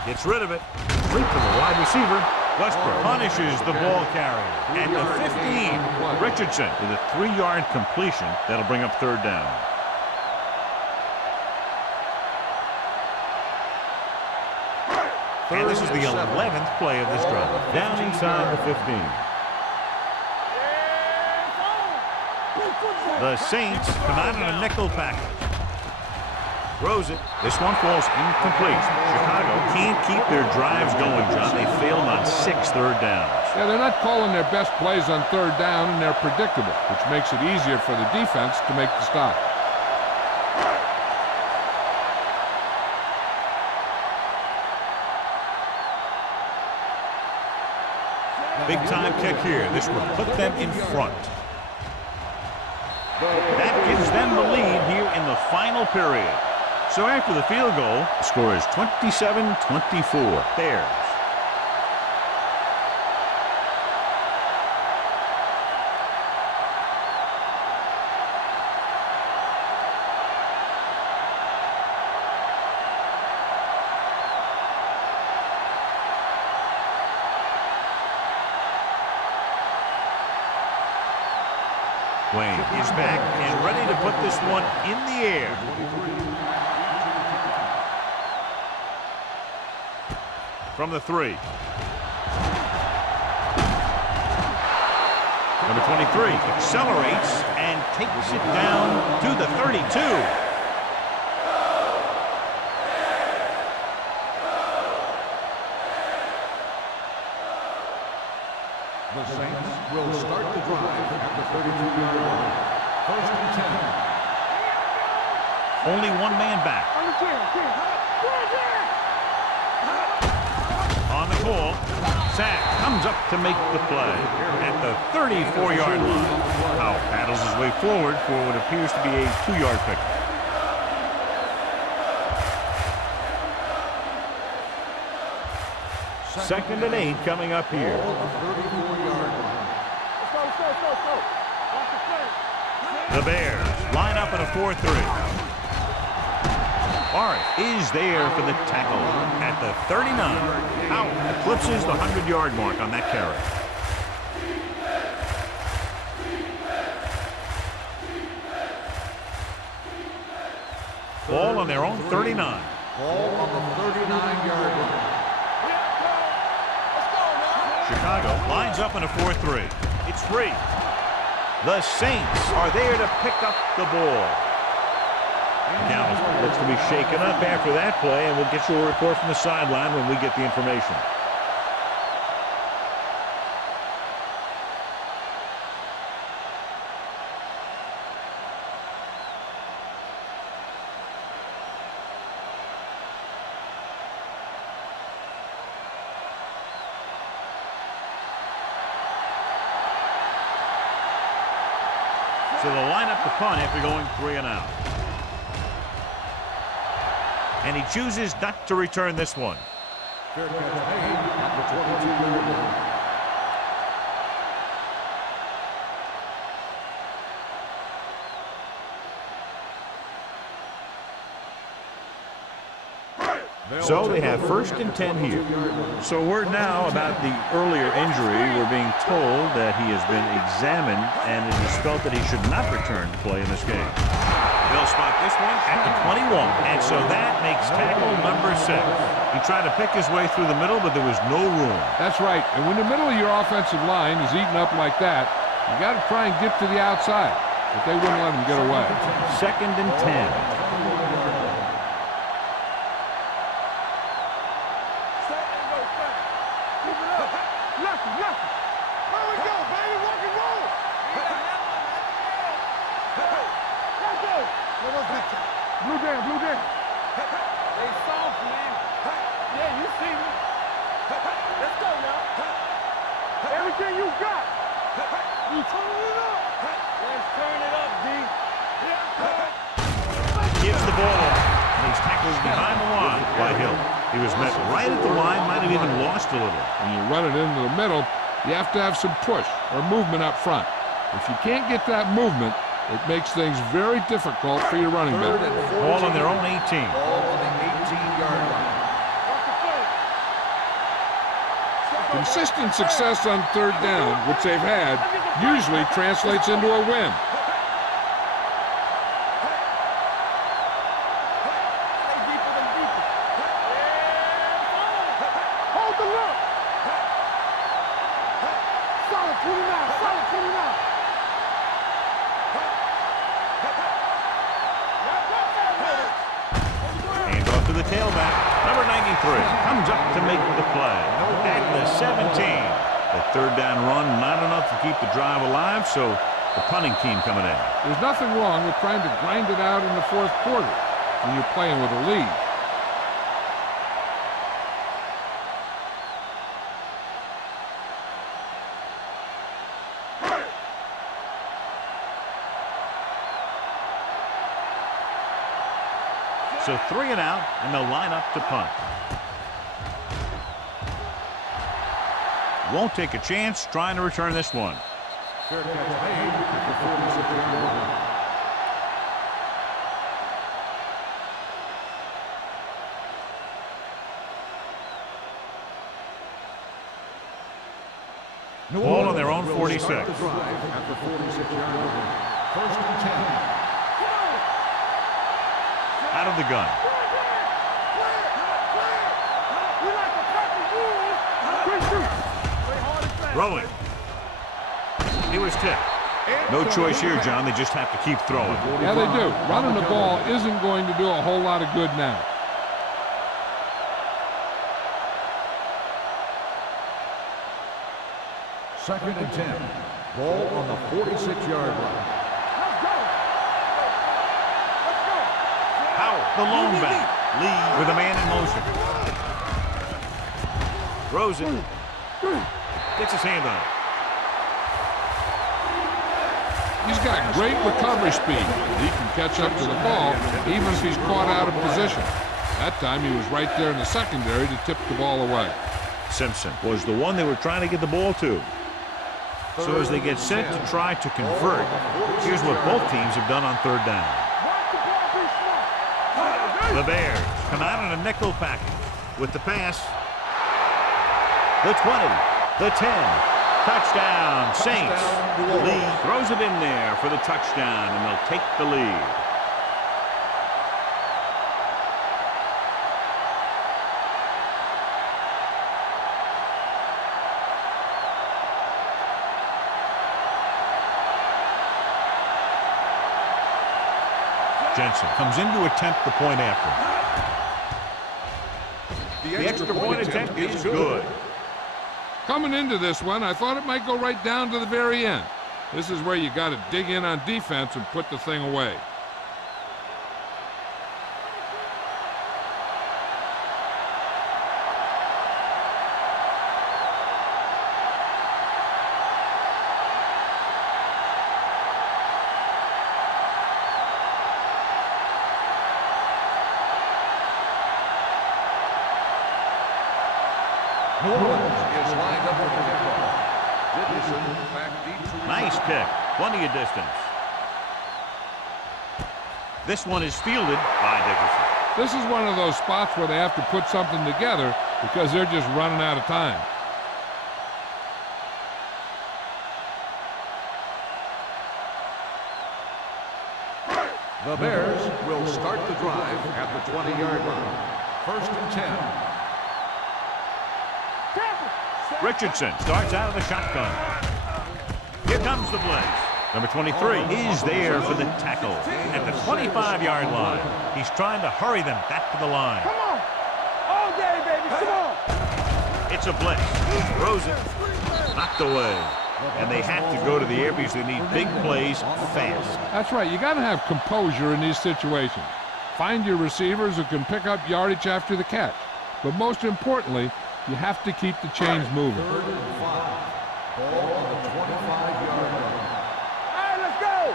Gets rid of it. Complete to the wide receiver. Westbrook punishes the ball carrier at the 15. Richardson with a 3-yard completion. That'll bring up third down. And this is the 11th play of this drive. Down inside the 15. The Saints come out in a nickel package. Throws it. This one falls incomplete. Chicago can't keep their drives going, John. They failed on 6 third downs. Yeah, they're not calling their best plays on third down, and they're predictable, which makes it easier for the defense to make the stop. Big time kick here. This would put them in front. That gives them the lead here in the final period. So after the field goal, the score is 27-24. Bears. Wayne is back and ready to put this one in the air. From the 3. Number 23 accelerates and takes it down to the 32. The Saints will start the drive at the 32-yard line. First and 10. Only one man back. On the call, Sack comes up to make the play at the 34-yard line. Howe paddles his way forward for what appears to be a 2-yard pickup. Second and 8 coming up here. The Bears line up in a 4-3. Barth is there for the tackle at the 39. Howe eclipses the 100-yard mark on that carry. Ball on their own 39. Ball on the 39-yard line. Chicago lines up in a 4-3. It's free. The Saints are there to pick up the ball. Now looks to be shaken up after that play, and we'll get you a report from the sideline when we get the information. So they'll line up the punt after going 3 and out. And he chooses not to return this one. Fair catch made at the 22-yard line. So they have first and 10 here. So word now about the earlier injury. We're being told that he has been examined and it is felt that he should not return to play in this game. They'll spot this one at the 21. And so that makes tackle number 6. He tried to pick his way through the middle, but there was no room. That's right. And when the middle of your offensive line is eaten up like that, you got to try and get to the outside. But they wouldn't let him get away. Second and 10. Blue down. They soft, man. Yeah, you see me. Let's go now. Everything you got. You turn it up. Let's turn it up, D. Gives the ball off. And he's tackled behind the line by Hill. He was met right at the line, might have even lost a little. When you run it into the middle, you have to have some push or movement up front. If you can't get that movement, it makes things very difficult for your running back. Ball on their own 18. Ball on the 18-yard line. Consistent success on third down, which they've had, usually translates into a win. Hold the look. Solid 29. Hands off to the tailback. Number 93 comes up to make the play. At the 17. That third down run, not enough to keep the drive alive, so the punting team coming in. There's nothing wrong with trying to grind it out in the fourth quarter when you're playing with a lead. So 3 and out, and they'll line up to punt. Won't take a chance trying to return this one. Fair catch made at the 46-yard line. Ball on their own 46. Start the drive at the 46-yard line. First and 10. Out of the gun. Throwing. He was tipped. No choice here, John. They just have to keep throwing. Yeah, they do. Running the ball isn't going to do a whole lot of good now. Second and 10. Ball on the 46-yard line. Howell, the lone back. Lee with a man in motion. Throws it. Gets his hand on it. He's got great recovery speed. He can catch up to the ball even if he's caught out of position. That time he was right there in the secondary to tip the ball away. Simpson was the one they were trying to get the ball to. So as they get set to try to convert, here's what both teams have done on third down. The Bears come out in a nickel package with the pass. The 20, the 10. Touchdown, Saints. Lee throws it in there for the touchdown, and they'll take the lead. Jensen comes in to attempt the point after. The extra point attempt is good. Coming into this one, I thought it might go right down to the very end. This is where you got to dig in on defense and put the thing away. Nice pick. Plenty of distance. This one is fielded by Dickerson. This is one of those spots where they have to put something together because they're just running out of time. The Bears will start the drive at the 20-yard line. First and 10. Richardson starts out of the shotgun. Here comes the blitz. Number 23 is there for the tackle at the 25-yard line. He's trying to hurry them back to the line. Come on. All day, baby. Come on. It's a blitz. Throws it. Knocked away. And they have to go to the air because they need big plays fast. That's right. You got to have composure in these situations. Find your receivers who can pick up yardage after the catch. But most importantly, you have to keep the chains moving. Third and 5. Ball on the 25-yard line. All right, let's go.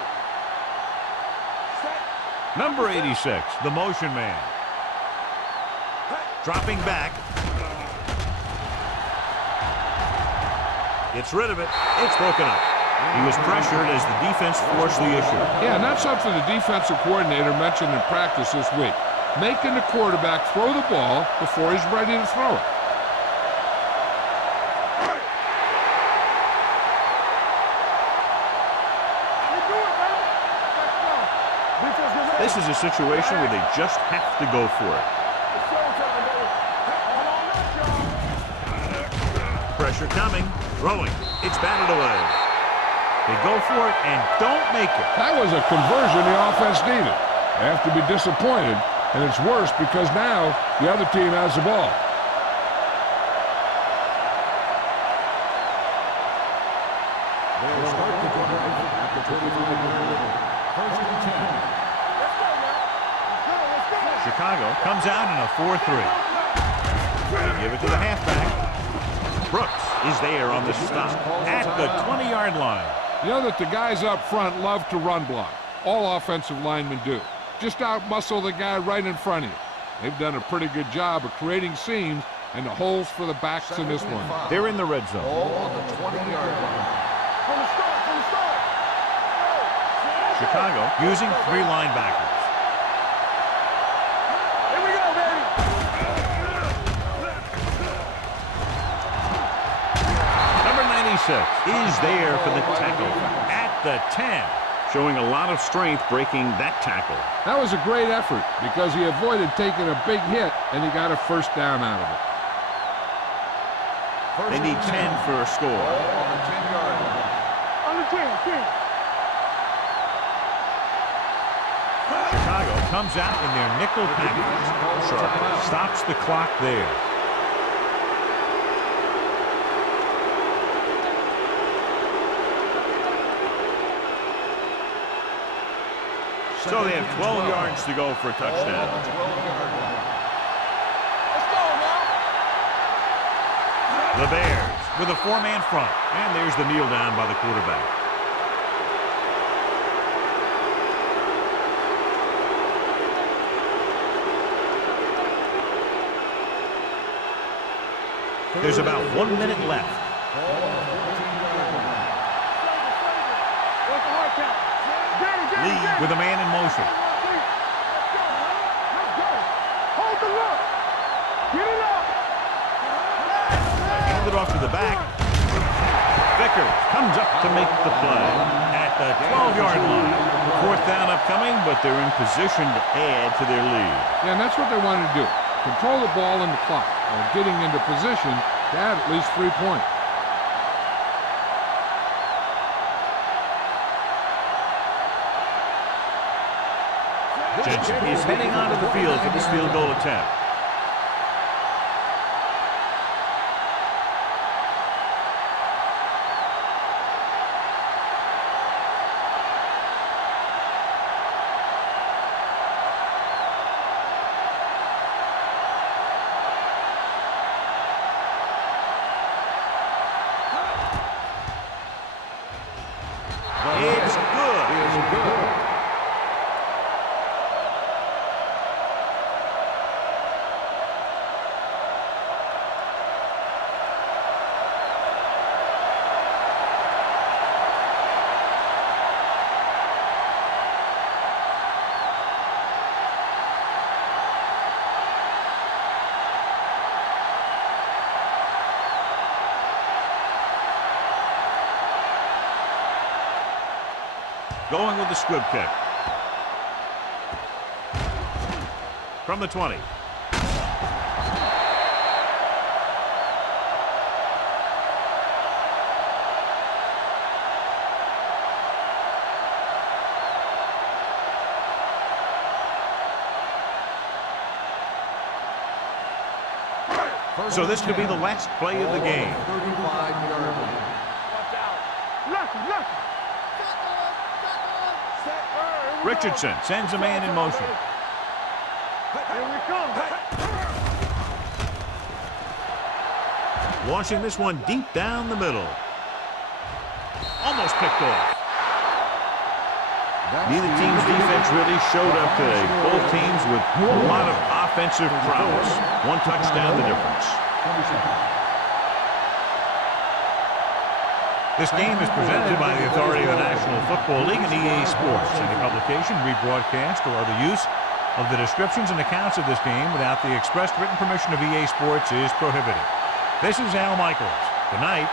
Number 86, the motion man. Dropping back. Gets rid of it. It's broken up. He was pressured as the defense forced the issue. Yeah, and that's something the defensive coordinator mentioned in practice this week. Making the quarterback throw the ball before he's ready to throw it. This is a situation where they just have to go for it. Pressure coming, throwing. It's batted away. They go for it and don't make it. That was a conversion the offense needed. They have to be disappointed, and it's worse because now the other team has the ball. First and 10. Chicago comes out in a 4-3. They give it to the halfback. Brooks is there on the stop at the 20-yard line. You know that the guys up front love to run block. All offensive linemen do. Just out-muscle the guy right in front of you. They've done a pretty good job of creating seams and the holes for the backs in this one. They're in the red zone. All on the 20-yard line. From the start, from the start. Chicago using 3 linebackers. Here we go, baby. Number 96 is there for the tackle at the 10. Showing a lot of strength breaking that tackle. That was a great effort because he avoided taking a big hit and he got a first down out of it. They need 10 for a score. On the 10-yard line. On the 10, 10. Chicago comes out in their nickel package. Sharp stops the clock there. So they have 12 yards to go for a touchdown. Let's go, man. The Bears with a 4-man front. And there's the kneel down by the quarterback. There's about 1 minute left. What's the hard count? Lee with a man in motion. Let's go. Hold the look. Get it up. Hand it off to the back. Vickers comes up to make the play at the 12-yard line. 4th down upcoming, but they're in position to add to their lead. Yeah, and that's what they wanted to do. Control the ball and the clock while getting into position to add at least 3 points. Jensen is heading onto the field for this field goal attempt. It's good. Going with the squib kick. From the 20. So this could be the last play of the game. 35-yard line. Watch out. Lucky, lucky. Richardson sends a man in motion. Here we come. Launching this one deep down the middle. Almost picked off. Neither team's defense really showed up today. Both teams with a lot of offensive prowess. 1 touchdown the difference. This game is presented by the authority of the National Football League and EA Sports. Any publication, rebroadcast, or other use of the descriptions and accounts of this game without the expressed written permission of EA Sports is prohibited. This is Al Michaels. Good night.